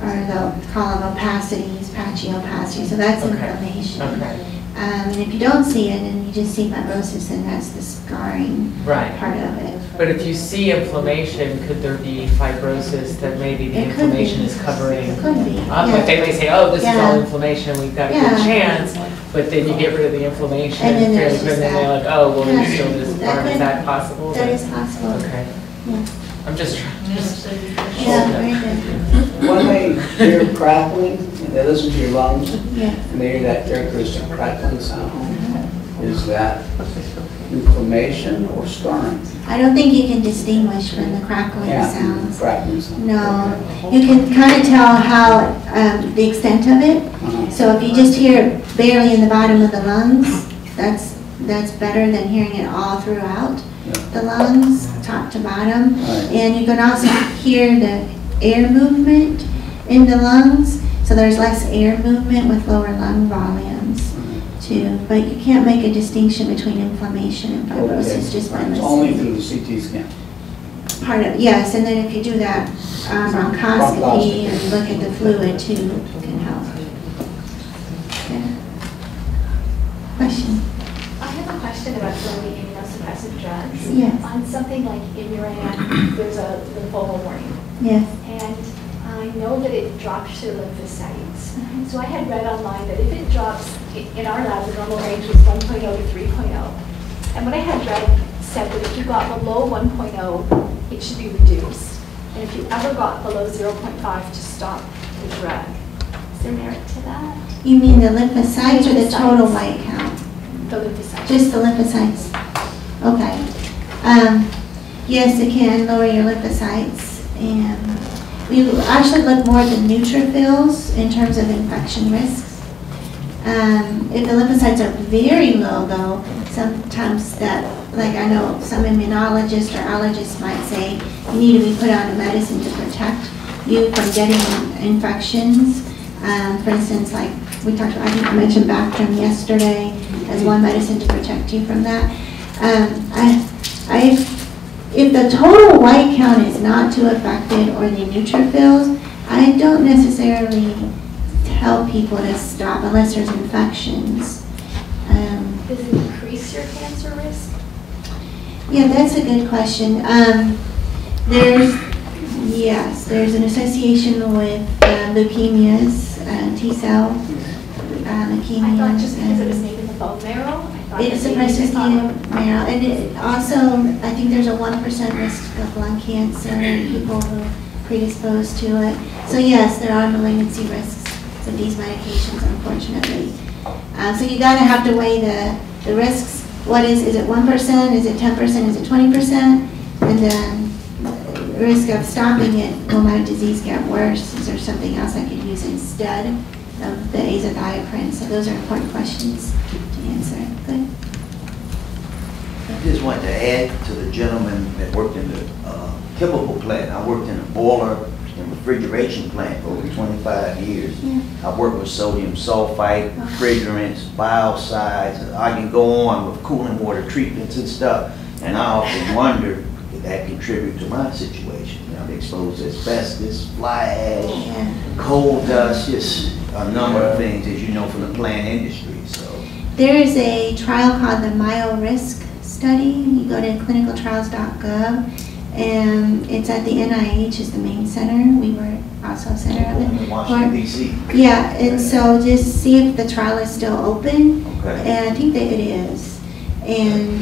Or they'll call them opacities, patchy opacity. So that's Okay. inflammation. Okay. And if you don't see it and you just see fibrosis, then that's the scarring Right. part of it. But if you see inflammation, could there be fibrosis that maybe the It could inflammation be. is covering It could be, up? yeah. Like they may say, oh, this is Yeah. all inflammation, we've got a Yeah. good chance, but then you get rid of the inflammation, And then fairly there's quick, just and then they're that. like, oh, well, Yeah. there's still this That part. Is could- that possible? That is possible. Okay. Yeah. I'm just trying. Yeah, very good. When they hear crackling, and they listen to your lungs, Yeah. and they hear that characteristic crackling sound, is that inflammation or scarring? I don't think you can distinguish from the crackling Yeah, sounds. crackling sound. No, you can kind of tell how, the extent of it. So if you just hear it barely in the bottom of the lungs, that's better than hearing it all throughout the lungs, top to bottom. Right. And you can also hear the air movement in the lungs. So there's less air movement with lower lung volumes too. But you can't make a distinction between inflammation and fibrosis just by It's only listening. through the CT scan. Part of, yes, and then if you do that bronchoscopy and look at the fluid too, it can help. Yeah. Question? I have a question about some of the immunosuppressive drugs. Yes. On something like Imuran, there's a lymphoma warning. Yes. And I know that it drops your lymphocytes. So I had read online that if it drops, in our lab, the normal range was 1.0 to 3.0. And what I had read said that if you got below 1.0, it should be reduced. And if you ever got below 0.5, to stop the drug. Is there merit to that? You mean the lymphocytes or the total Lymphocytes. white count? The lymphocytes. Just the lymphocytes. Okay. Yes, it can lower your lymphocytes. And we actually look more at the neutrophils in terms of infection risks. If the lymphocytes are very low, though, sometimes that, like I know some immunologists or allergists might say, you need to be put on a medicine to protect you from getting infections. For instance, like we talked about, I think I mentioned Bactrim yesterday as one medicine to protect you from that. If the total white count is not too affected or the neutrophils, I don't necessarily tell people to stop unless there's infections. Does it increase your cancer risk? Yeah, that's a good question. There's an association with leukemias, T-cell leukemias. I thought just because it was made in the bone marrow, I thought It that suppresses the maybe marrow, and it also, I think there's a 1% risk of lung cancer in people who are predisposed to it. So yes, there are malignancy risks with these medications, unfortunately. So you gotta have to weigh the risks. What is it 1%, is it 10%, is it 20%? And then the risk of stopping it, will my disease get worse? Is there something else I could use instead of the azathioprine? So those are important questions to answer. Good. I just wanted to add to the gentleman that worked in the chemical plant. I worked in a boiler in a refrigeration plant for over 25 years. Yeah. I work with sodium sulfite, refrigerants, biocides. I can go on with cooling water treatments and stuff. And I often wonder if that contribute to my situation. You know, I'm exposed to asbestos, fly ash, coal dust, just a number of things, as you know, from the plant industry. So there is a trial called the Mayo Risk Study. You go to clinicaltrials.gov, and it's at the NIH is the main center. We were also a center of it. in Washington, D.C. Yeah, and so just see if the trial is still open. Okay. And I think that it is. And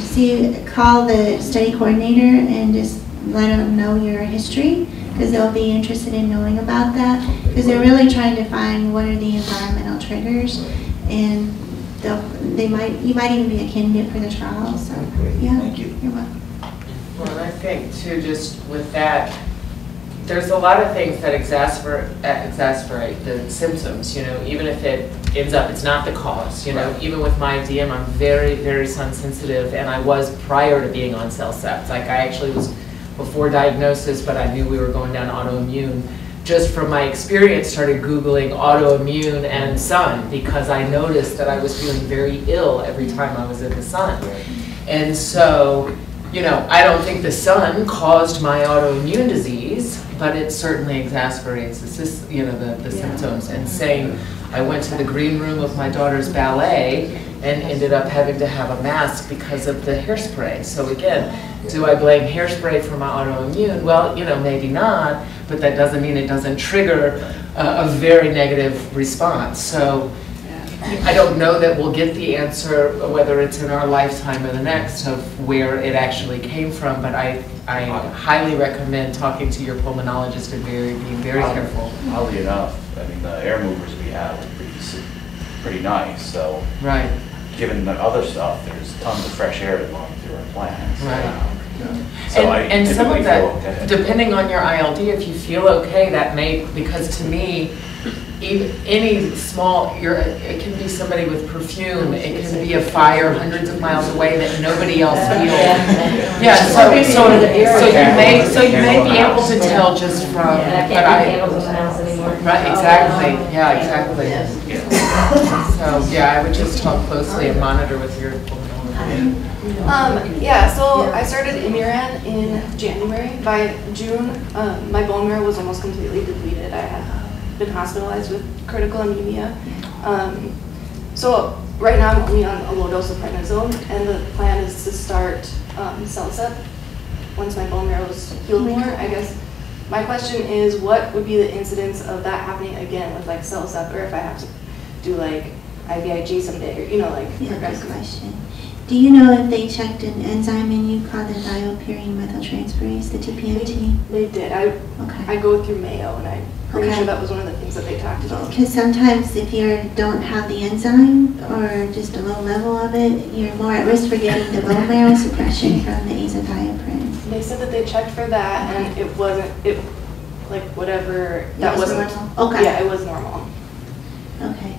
call the study coordinator and just let them know your history, because they'll be interested in knowing about that, because they're really trying to find what are the environmental triggers, and you might even be a candidate for the trial. So yeah, thank you. You're welcome. Well, and I think too, just with that, there's a lot of things that exacerbate the symptoms, you know, even if it ends up, it's not the cause, you know, even with my DM, I'm very, very sun sensitive, and I was prior to being on CellCept. Like I actually was before diagnosis, but I knew we were going down autoimmune. Just from my experience, started Googling autoimmune and sun, because I noticed that I was feeling very ill every time I was in the sun. And so, you know, I don't think the sun caused my autoimmune disease, but it certainly exacerbates the, you know, the symptoms. And saying, I went to the green room of my daughter's ballet and ended up having to have a mask because of the hairspray. So again, do I blame hairspray for my autoimmune? Well, you know, maybe not, but that doesn't mean it doesn't trigger a very negative response. So I don't know that we'll get the answer, whether it's in our lifetime or the next, of where it actually came from, but I highly recommend talking to your pulmonologist and being very careful. Oddly enough, I mean, the air movers we have are pretty nice, so. Right. Given the other stuff, there's tons of fresh air going through our plants. Right. So and some of that, okay. depending on your ILD, if you feel okay, that may, because to me, even any small, it can be somebody with perfume, it can be a fire hundreds of miles away that nobody else feels. Yeah, so you may be able to tell just from, right, exactly, yeah, exactly. So yeah, I would just talk closely and monitor with your pulmonologist. Yeah, so I started Imuran in January. By June, my bone marrow was almost completely depleted. I had been hospitalized with critical anemia. So right now I'm only on a low dose of prednisone, and the plan is to start CellCept once my bone marrow is healed more, I guess. My question is, what would be the incidence of that happening again with like CellCept, or if I have to do like IVIG someday, or you know, like progressive. Good question. Do you know if they checked an enzyme in you called the thiopurine methyltransferase, the TPMT? They did. I go through Mayo, and I'm pretty sure that was one of the things that they talked about. Because sometimes if you don't have the enzyme or just a low level of it, you're more at risk for getting the bone marrow suppression from the azathioprine. They said that they checked for that, and it wasn't, like whatever, that wasn't normal. Okay. Yeah, it was normal. Okay.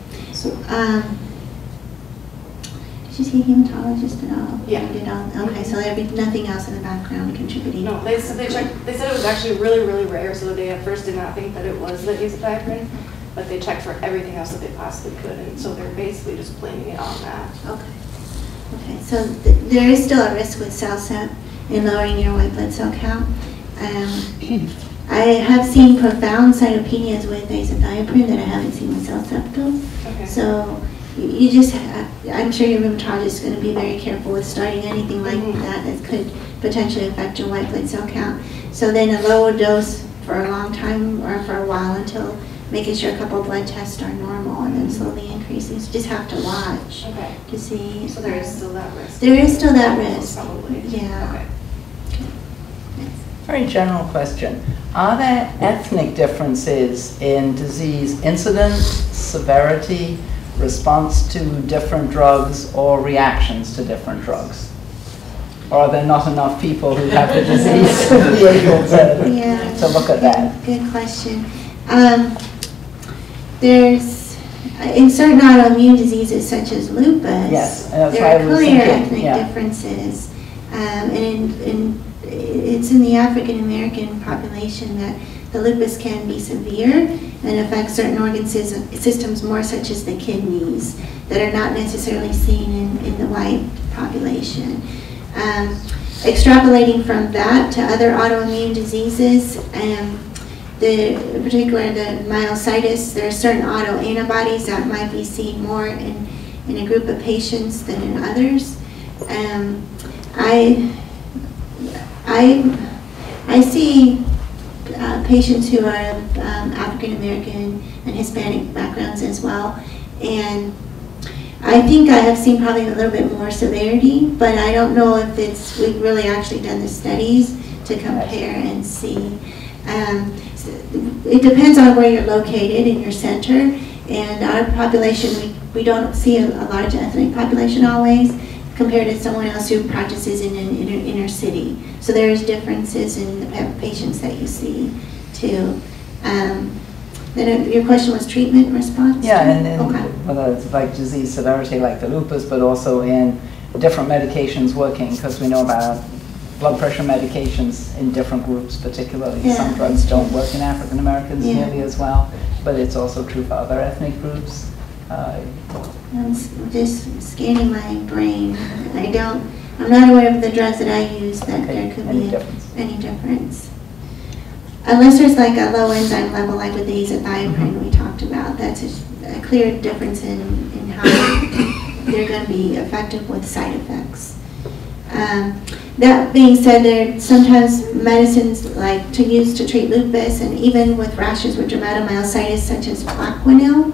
Did you see a hematologist at all? Yeah. Okay, so there'd be nothing else in the background contributing. No, they said it was actually really, really rare, so they at first did not think that it was the azathioprine, but they checked for everything else that they possibly could, and so they're basically just blaming it on that. Okay. Okay, so there is still a risk with CellCept in lowering your white blood cell count. I have seen profound cytopenias with azathioprine that I haven't seen with CellCept though. Okay. So you just, I'm sure your rheumatologist is going to be very careful with starting anything like that could potentially affect your white blood cell count. So then a lower dose for a long time or for a while until making sure a couple of blood tests are normal, and then slowly increases. You just have to watch to see. So there is still that risk. There is still that risk. Probably. Yeah. Okay. Very general question. Are there ethnic differences in disease incidence, severity, response to different drugs, or reactions to different drugs? Or are there not enough people who have the disease to be able to look at that? Good question. There's, in certain autoimmune diseases such as lupus, there are clear ethnic differences. And it's it's in the African American population that the lupus can be severe and affect certain organ systems more, such as the kidneys, that are not necessarily seen in the white population. Extrapolating from that to other autoimmune diseases, in particular the myositis, there are certain autoantibodies that might be seen more in a group of patients than in others. I see patients who are of African American and Hispanic backgrounds as well, and I think I have seen probably a little bit more severity, but I don't know if we've really actually done the studies to compare and see. It depends on where you're located in your center, and our population, we don't see a large ethnic population always, compared to someone else who practices in an inner city. So there's differences in the patients that you see too. Then your question was treatment response? Yeah, and then okay. Whether it's like disease severity like the lupus, but also in different medications working, because we know about blood pressure medications in different groups particularly. Yeah. Some drugs don't work in African Americans Yeah. nearly as well, but it's also true for other ethnic groups. I'm just scanning my brain. I'm not aware of the drugs that I use that there could be any difference. Unless there's like a low enzyme level, like with the azathioprine we talked about, that's a clear difference in how they're going to be effective with side effects. That being said, there are sometimes medicines like to use to treat lupus, and even with rashes with dermatomyositis, such as Plaquenil.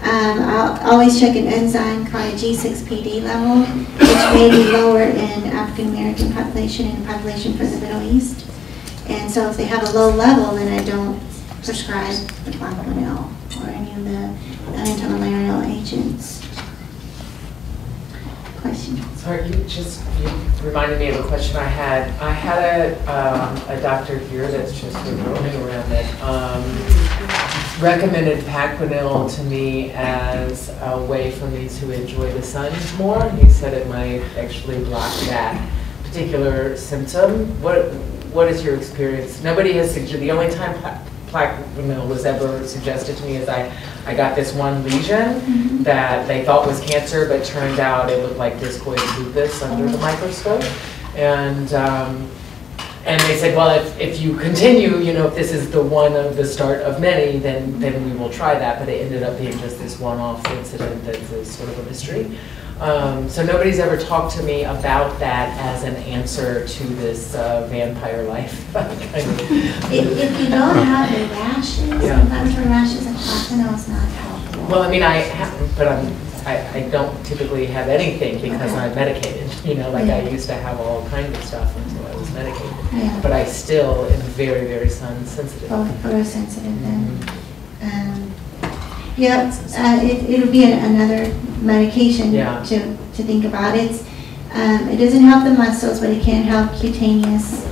I'll always check an enzyme called a G6PD level, which may be lower in African American population and population from the Middle East. And so if they have a low level, then I don't prescribe the Plaquenil or any of the antimalarial agents. Question? Sorry, you reminded me of a question I had. I had a doctor here that's just been roaming around that recommended Plaquenil to me as a way for me to enjoy the sun more. He said it might actually block that particular symptom. What is your experience? Nobody has suggested. The only time Plaquenil was ever suggested to me is I got this one lesion that they thought was cancer, but turned out it looked like discoid lupus under the microscope. And they said, well, if you continue, if this is the one of the start of many, then we will try that. But it ended up being just this one-off incident that is sort of a mystery. So nobody's ever talked to me about that as an answer to this vampire life. If you don't have the rashes, inflammatory rashes, and Plaquenil is not helpful. Well, I mean, I haven't, but I don't typically have anything because I'm medicated. I used to have all kinds of stuff until I was medicated. Yeah. But I still am very, very sun sensitive. Oh, photosensitive then. It'll be another medication to think about. It doesn't help the muscles, but it can help cutaneous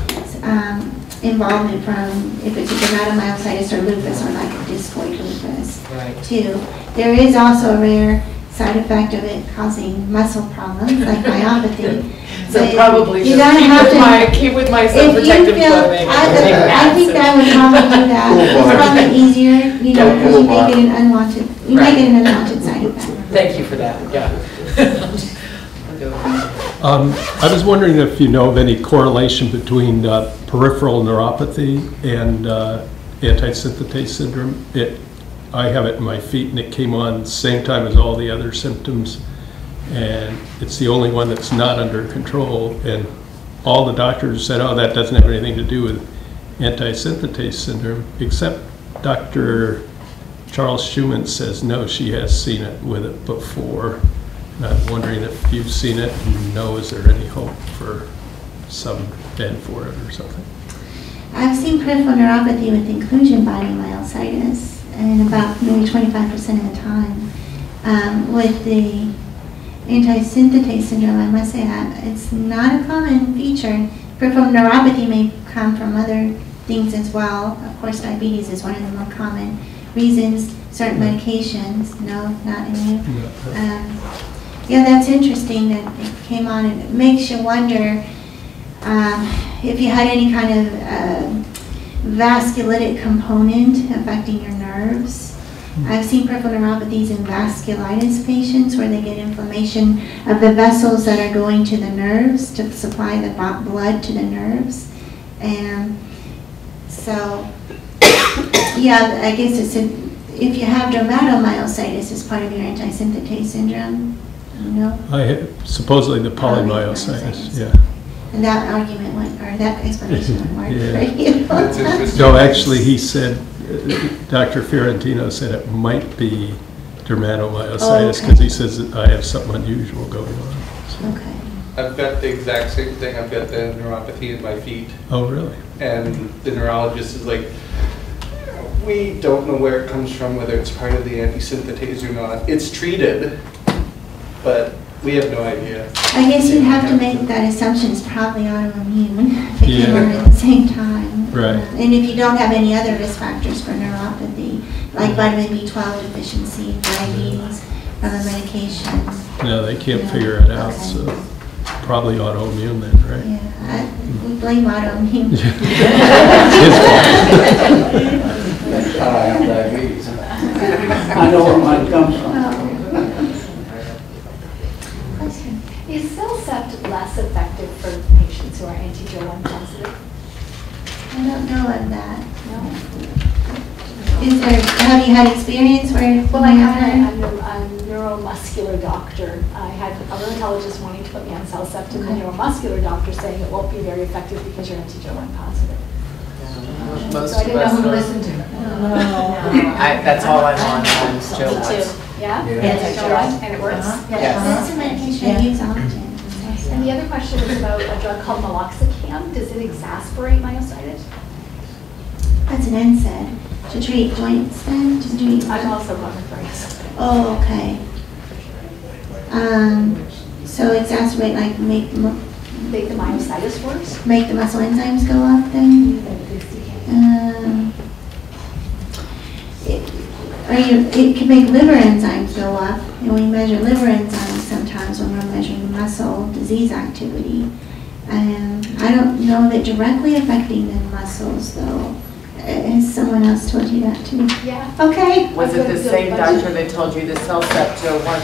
involvement from if it's a dermatomyositis or lupus or like a discoid lupus too. There is also a rare side effect of it causing muscle problems like myopathy. So probably you just gotta have keep with my sun protective clothing. I think that would probably do that. It's probably easier, because you make it an unwanted side effect. Thank you for that. Yeah. I was wondering if you know of any correlation between peripheral neuropathy and antisynthetase syndrome. I have it in my feet, and it came on the same time as all the other symptoms, and it's the only one that's not under control. And all the doctors said, oh, that doesn't have anything to do with antisynthetase syndrome, except Dr. Charles Schumann says, no, she has seen it with it before. And I'm wondering if you've seen it and know, is there any hope for some bed for it or something? I've seen peripheral neuropathy with inclusion body myositis, and about maybe 25% of the time. With the antisynthetase syndrome, I must say that it's not a common feature. Peripheral neuropathy may come from other things as well. Of course, diabetes is one of the more common reasons. Certain medications, no, not any. Yeah, that's interesting that it came on, and it makes you wonder if you had any kind of vasculitic component affecting your nerves. I've seen peripheral neuropathies in vasculitis patients where they get inflammation of the vessels that are going to the nerves to supply the blood to the nerves. And so, yeah, I guess it's if you have dermatomyositis as part of your antisynthetase syndrome, you know? Supposedly the polymyositis, yeah. And that argument went, or that explanation went work Yeah. for you. That's interesting. No, actually, he said, Dr. Fiorentino said it might be dermatomyositis because he says that I have something unusual going on. So. Okay. I've got the exact same thing. I've got the neuropathy in my feet. Oh, really? And the neurologist is like, we don't know where it comes from, whether it's part of the antisynthetase or not. It's treated, but we have no idea. I guess you'd have to make that assumption it's probably autoimmune if it came on Yeah. at the same time. Right. And if you don't have any other risk factors for neuropathy, like vitamin B12 deficiency, diabetes, other medications. No, they can't figure it out, so probably autoimmune then, right? Yeah, we blame autoimmune. His fault. That's how I have diabetes. I know where mine comes from. Is CellCept less effective for patients who are anti-Jo1 positive? I don't know of that. No. Have you had experience where? Well, I had a neuromuscular doctor. I had a rheumatologist wanting to put me on CellCept, and the neuromuscular doctor saying it won't be very effective because you're anti-Jo1 positive. Most So I didn't know of who to us. listen to. That's all I'm on Joe Me too. Yeah? Anti-Jo1, and it works? Yes. That's a medication I use often. And the other question was about a drug called meloxicam. Does it exacerbate myositis? That's an NSAID to treat joints then? To treat. I'm also rheumatoid. Oh, okay. So exacerbate, like make the myositis worse? Make the muscle enzymes go up then? It can make liver enzymes go up, and we measure liver enzymes sometimes when we're measuring muscle disease activity. I don't know that directly affecting the muscles though. Has someone else told you that too? Yeah. Okay. Was it the same doctor that told you the CellCept Joe1?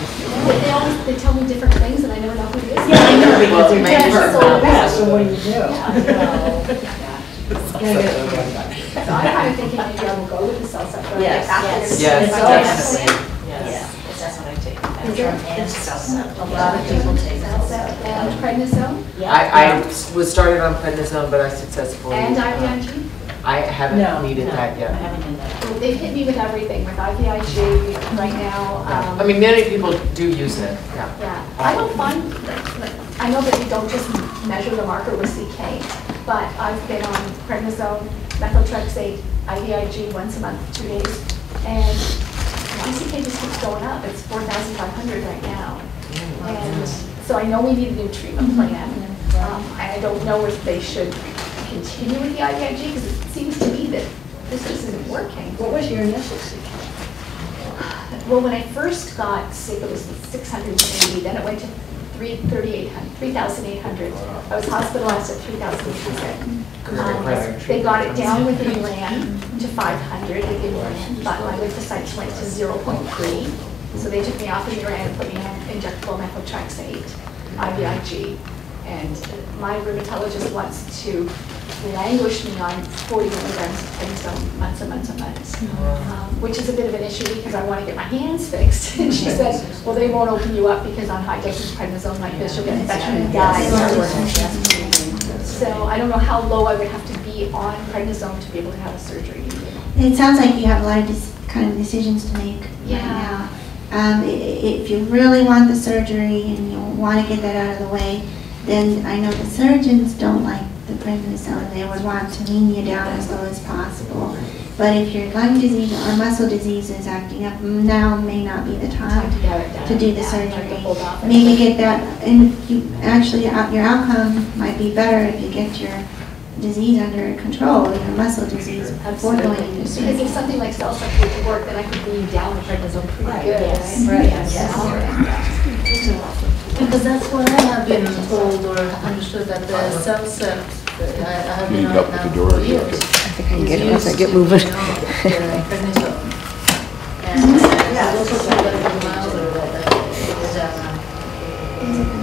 They tell me different things and I never know who it is. Yeah, I know, because you're Yeah, making so her best. so what do you do? So I'm kind of thinking maybe I will go with the CellCept. Yes, yes, definitely. Yes, that's what I take. It's CellCept. A lot of people take CellCept. And prednisone? I was started on prednisone, but I successfully. And IVIG? I haven't needed that yet. Well, they've hit me with everything, with IVIG right now. I mean, many people do use it, yeah. Yeah, I don't find, I know that you don't just measure the marker with CK, but I've been on prednisone, methotrexate, IVIG once a month, 2 days, and my CK just keeps going up. It's 4,500 right now. And so I know we need a new treatment plan. I don't know if they should continue with the IVIG, because it seems to me that this isn't working. What was your initial CK? Well, when I first got sick, it was 680, then it went to 3,800. I was hospitalized at 3,800. They got it down with Imran to 500 with Imran, but my lymphocytes went to 0.3. So they took me off of Imran and put me on injectable methotrexate, IVIG. And my rheumatologist wants to languish me on 40 milligrams of prednisone months and months and months, which is a bit of an issue because I want to get my hands fixed. And she said, well, they won't open you up because on high doses prednisone like this, you'll get infection and die. So I don't know how low I would have to be on prednisone to be able to have a surgery. It sounds like you have a lot of kind of decisions to make right now. If you really want the surgery and you want to get that out of the way, then I know the surgeons don't like the prednisone. They would want to wean you down as low as possible. But if your lung disease or muscle disease is acting up, now may not be the time to do the surgery. Maybe get that, and you actually, your outcome might be better if you get your disease under control, your muscle disease, before going into surgery. Because if something like CellCept would work, then I could wean down the prednisone pretty good. Right, yes. Because that's what I have been told or understood, that the cell I have been on it now for years. I think I can get it once I get moving. Prednisone. And there's also some that are milder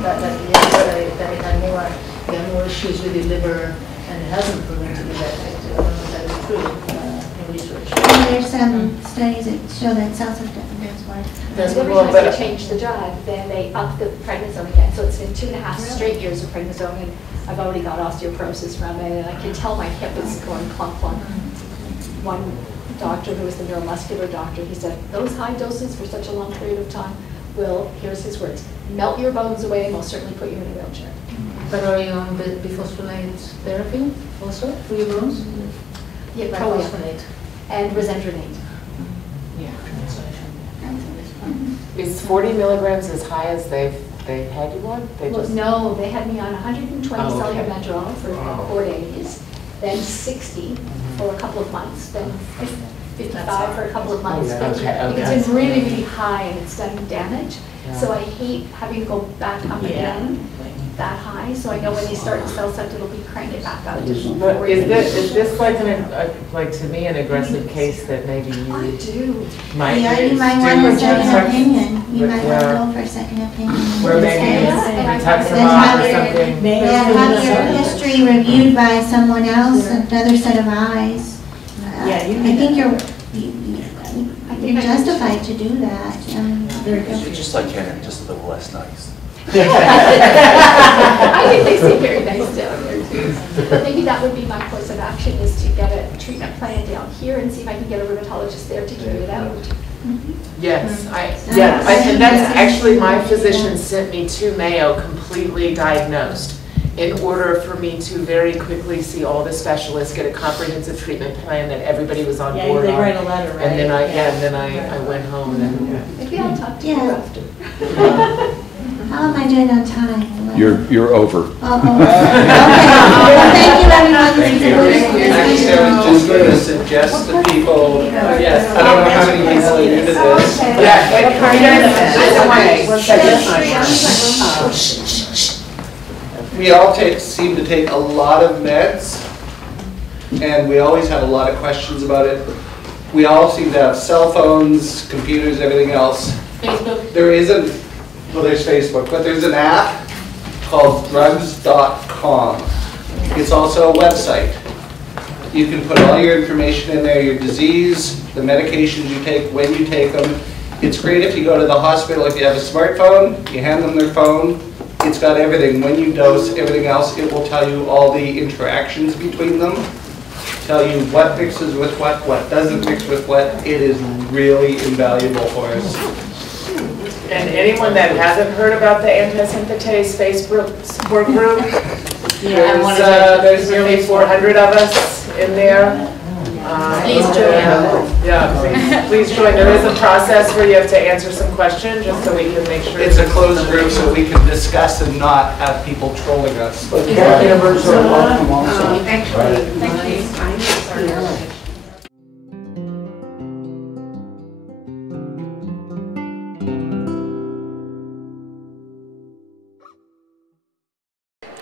that it had more issues with the liver, and it hasn't proven to be that effective. I don't know if that is true in research. And there's some studies that show that self-defense work. Every time they change the drug, then they up the prednisone again. So it's been 2.5 straight years of prednisone, and I've already got osteoporosis from it, and I can tell my hip is going clunk, clunk. One doctor who was the neuromuscular doctor, he said, those high doses for such a long period of time will, here's his words, melt your bones away and most certainly put you in a wheelchair. But are you on biphosphonate therapy also for your bones? Yeah, biphosphonate. And resendronate. Yeah. Is 40 milligrams as high as they had you on? Well, no, they had me on 120 cellular okay. Medrol for 4 days, then 60 for a couple of months, then 55 for a couple of months. It's been really, really high and it's done damage. So I hate having to go back up again that high. So I know when they start the cell set, it'll be crank it back up. But is this like to me an aggressive case that maybe you might You might want a second opinion. You might want to go for a second opinion. Where maybe rituximab or something. Yeah, have your history reviewed by someone else, another set of eyes. I think you're justified to do that. It's just like Karen, just a little less nice. I think they seem very nice down there too. But maybe that would be my course of action, is to get a treatment plan down here and see if I can get a rheumatologist there to carry it out. Yes, and that's actually my physician sent me to Mayo completely diagnosed in order for me to very quickly see all the specialists, get a comprehensive treatment plan that everybody was on board they on. write a letter, right? And then I went home and Maybe I'll talk to you after. How am I doing on time? You're over. Okay. Well, thank you, everyone. Thank you. Actually, I was just going to suggest to people, yes, I don't know how many people are new to this. We all seem to take a lot of meds, and we always have a lot of questions about it. We all seem to have cell phones, computers, everything else. Facebook. There isn't, well, there's Facebook, but there's an app called drugs.com. It's also a website. You can put all your information in there, your disease, the medications you take, when you take them. It's great if you go to the hospital, if you have a smartphone, you hand them their phone. It's got everything, when you dose, everything else. It will tell you all the interactions between them, tell you what mixes with what doesn't mix with what. It is really invaluable for us. And anyone that hasn't heard about the Antisynthetase Facebook support group, there's nearly 400 of us in there. Please join. Please join. There is a process where you have to answer some questions just so we can make sure. It's a closed group so we can discuss and not have people trolling us. But caregivers are welcome also.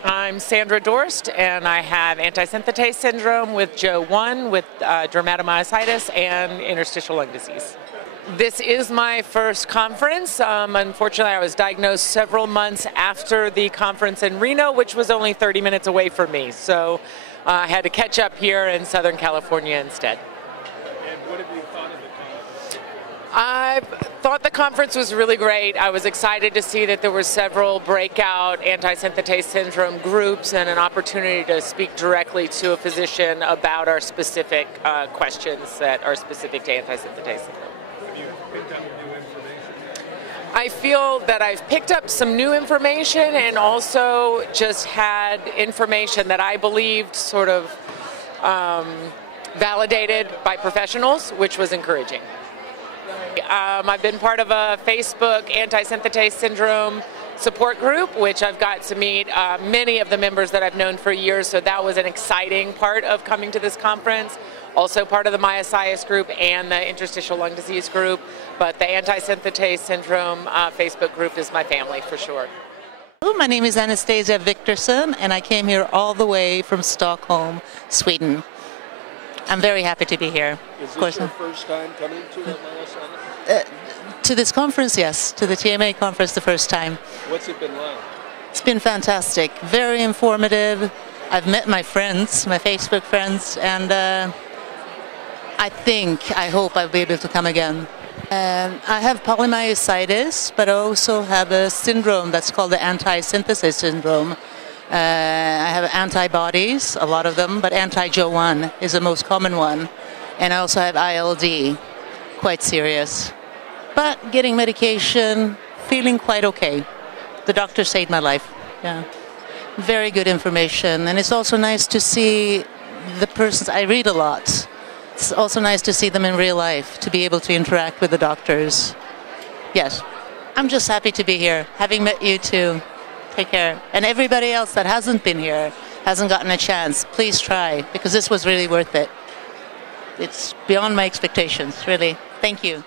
I'm Sandra Dorst, and I have antisynthetase syndrome with JO1, with dermatomyositis, and interstitial lung disease. This is my first conference. Unfortunately, I was diagnosed several months after the conference in Reno, which was only 30 minutes away from me. So I had to catch up here in Southern California instead. And what have you thought of the conference? I thought the conference was really great. I was excited to see that there were several breakout antisynthetase syndrome groups and an opportunity to speak directly to a physician about our specific questions that are specific to antisynthetase syndrome. Have you picked up new information? I feel that I've picked up some new information and also just had information that I believed sort of validated by professionals, which was encouraging. I've been part of a Facebook antisynthetase syndrome support group, which I've got to meet many of the members that I've known for years, so that was an exciting part of coming to this conference. Also part of the myositis group and the interstitial lung disease group, but the antisynthetase syndrome Facebook group is my family for sure. My name is Anastasia Victorson, and I came here all the way from Stockholm, Sweden. I'm very happy to be here. Is this your first time coming to the Mayo Summit? To this conference, yes. To the TMA conference the first time. What's it been like? It's been fantastic. Very informative. I've met my friends, my Facebook friends, and I hope I'll be able to come again. I have polymyositis, but I also have a syndrome that's called the Antisynthetase syndrome. I have antibodies, a lot of them, but anti-Jo1 is the most common one. And I also have ILD, quite serious. But getting medication, feeling quite okay. The doctor saved my life. Yeah. Very good information. And it's also nice to see the persons. I read a lot. It's also nice to see them in real life, to be able to interact with the doctors. Yes. I'm just happy to be here, having met you too. Take care. And everybody else that hasn't been here, hasn't gotten a chance, please try, because this was really worth it. It's beyond my expectations, really. Thank you.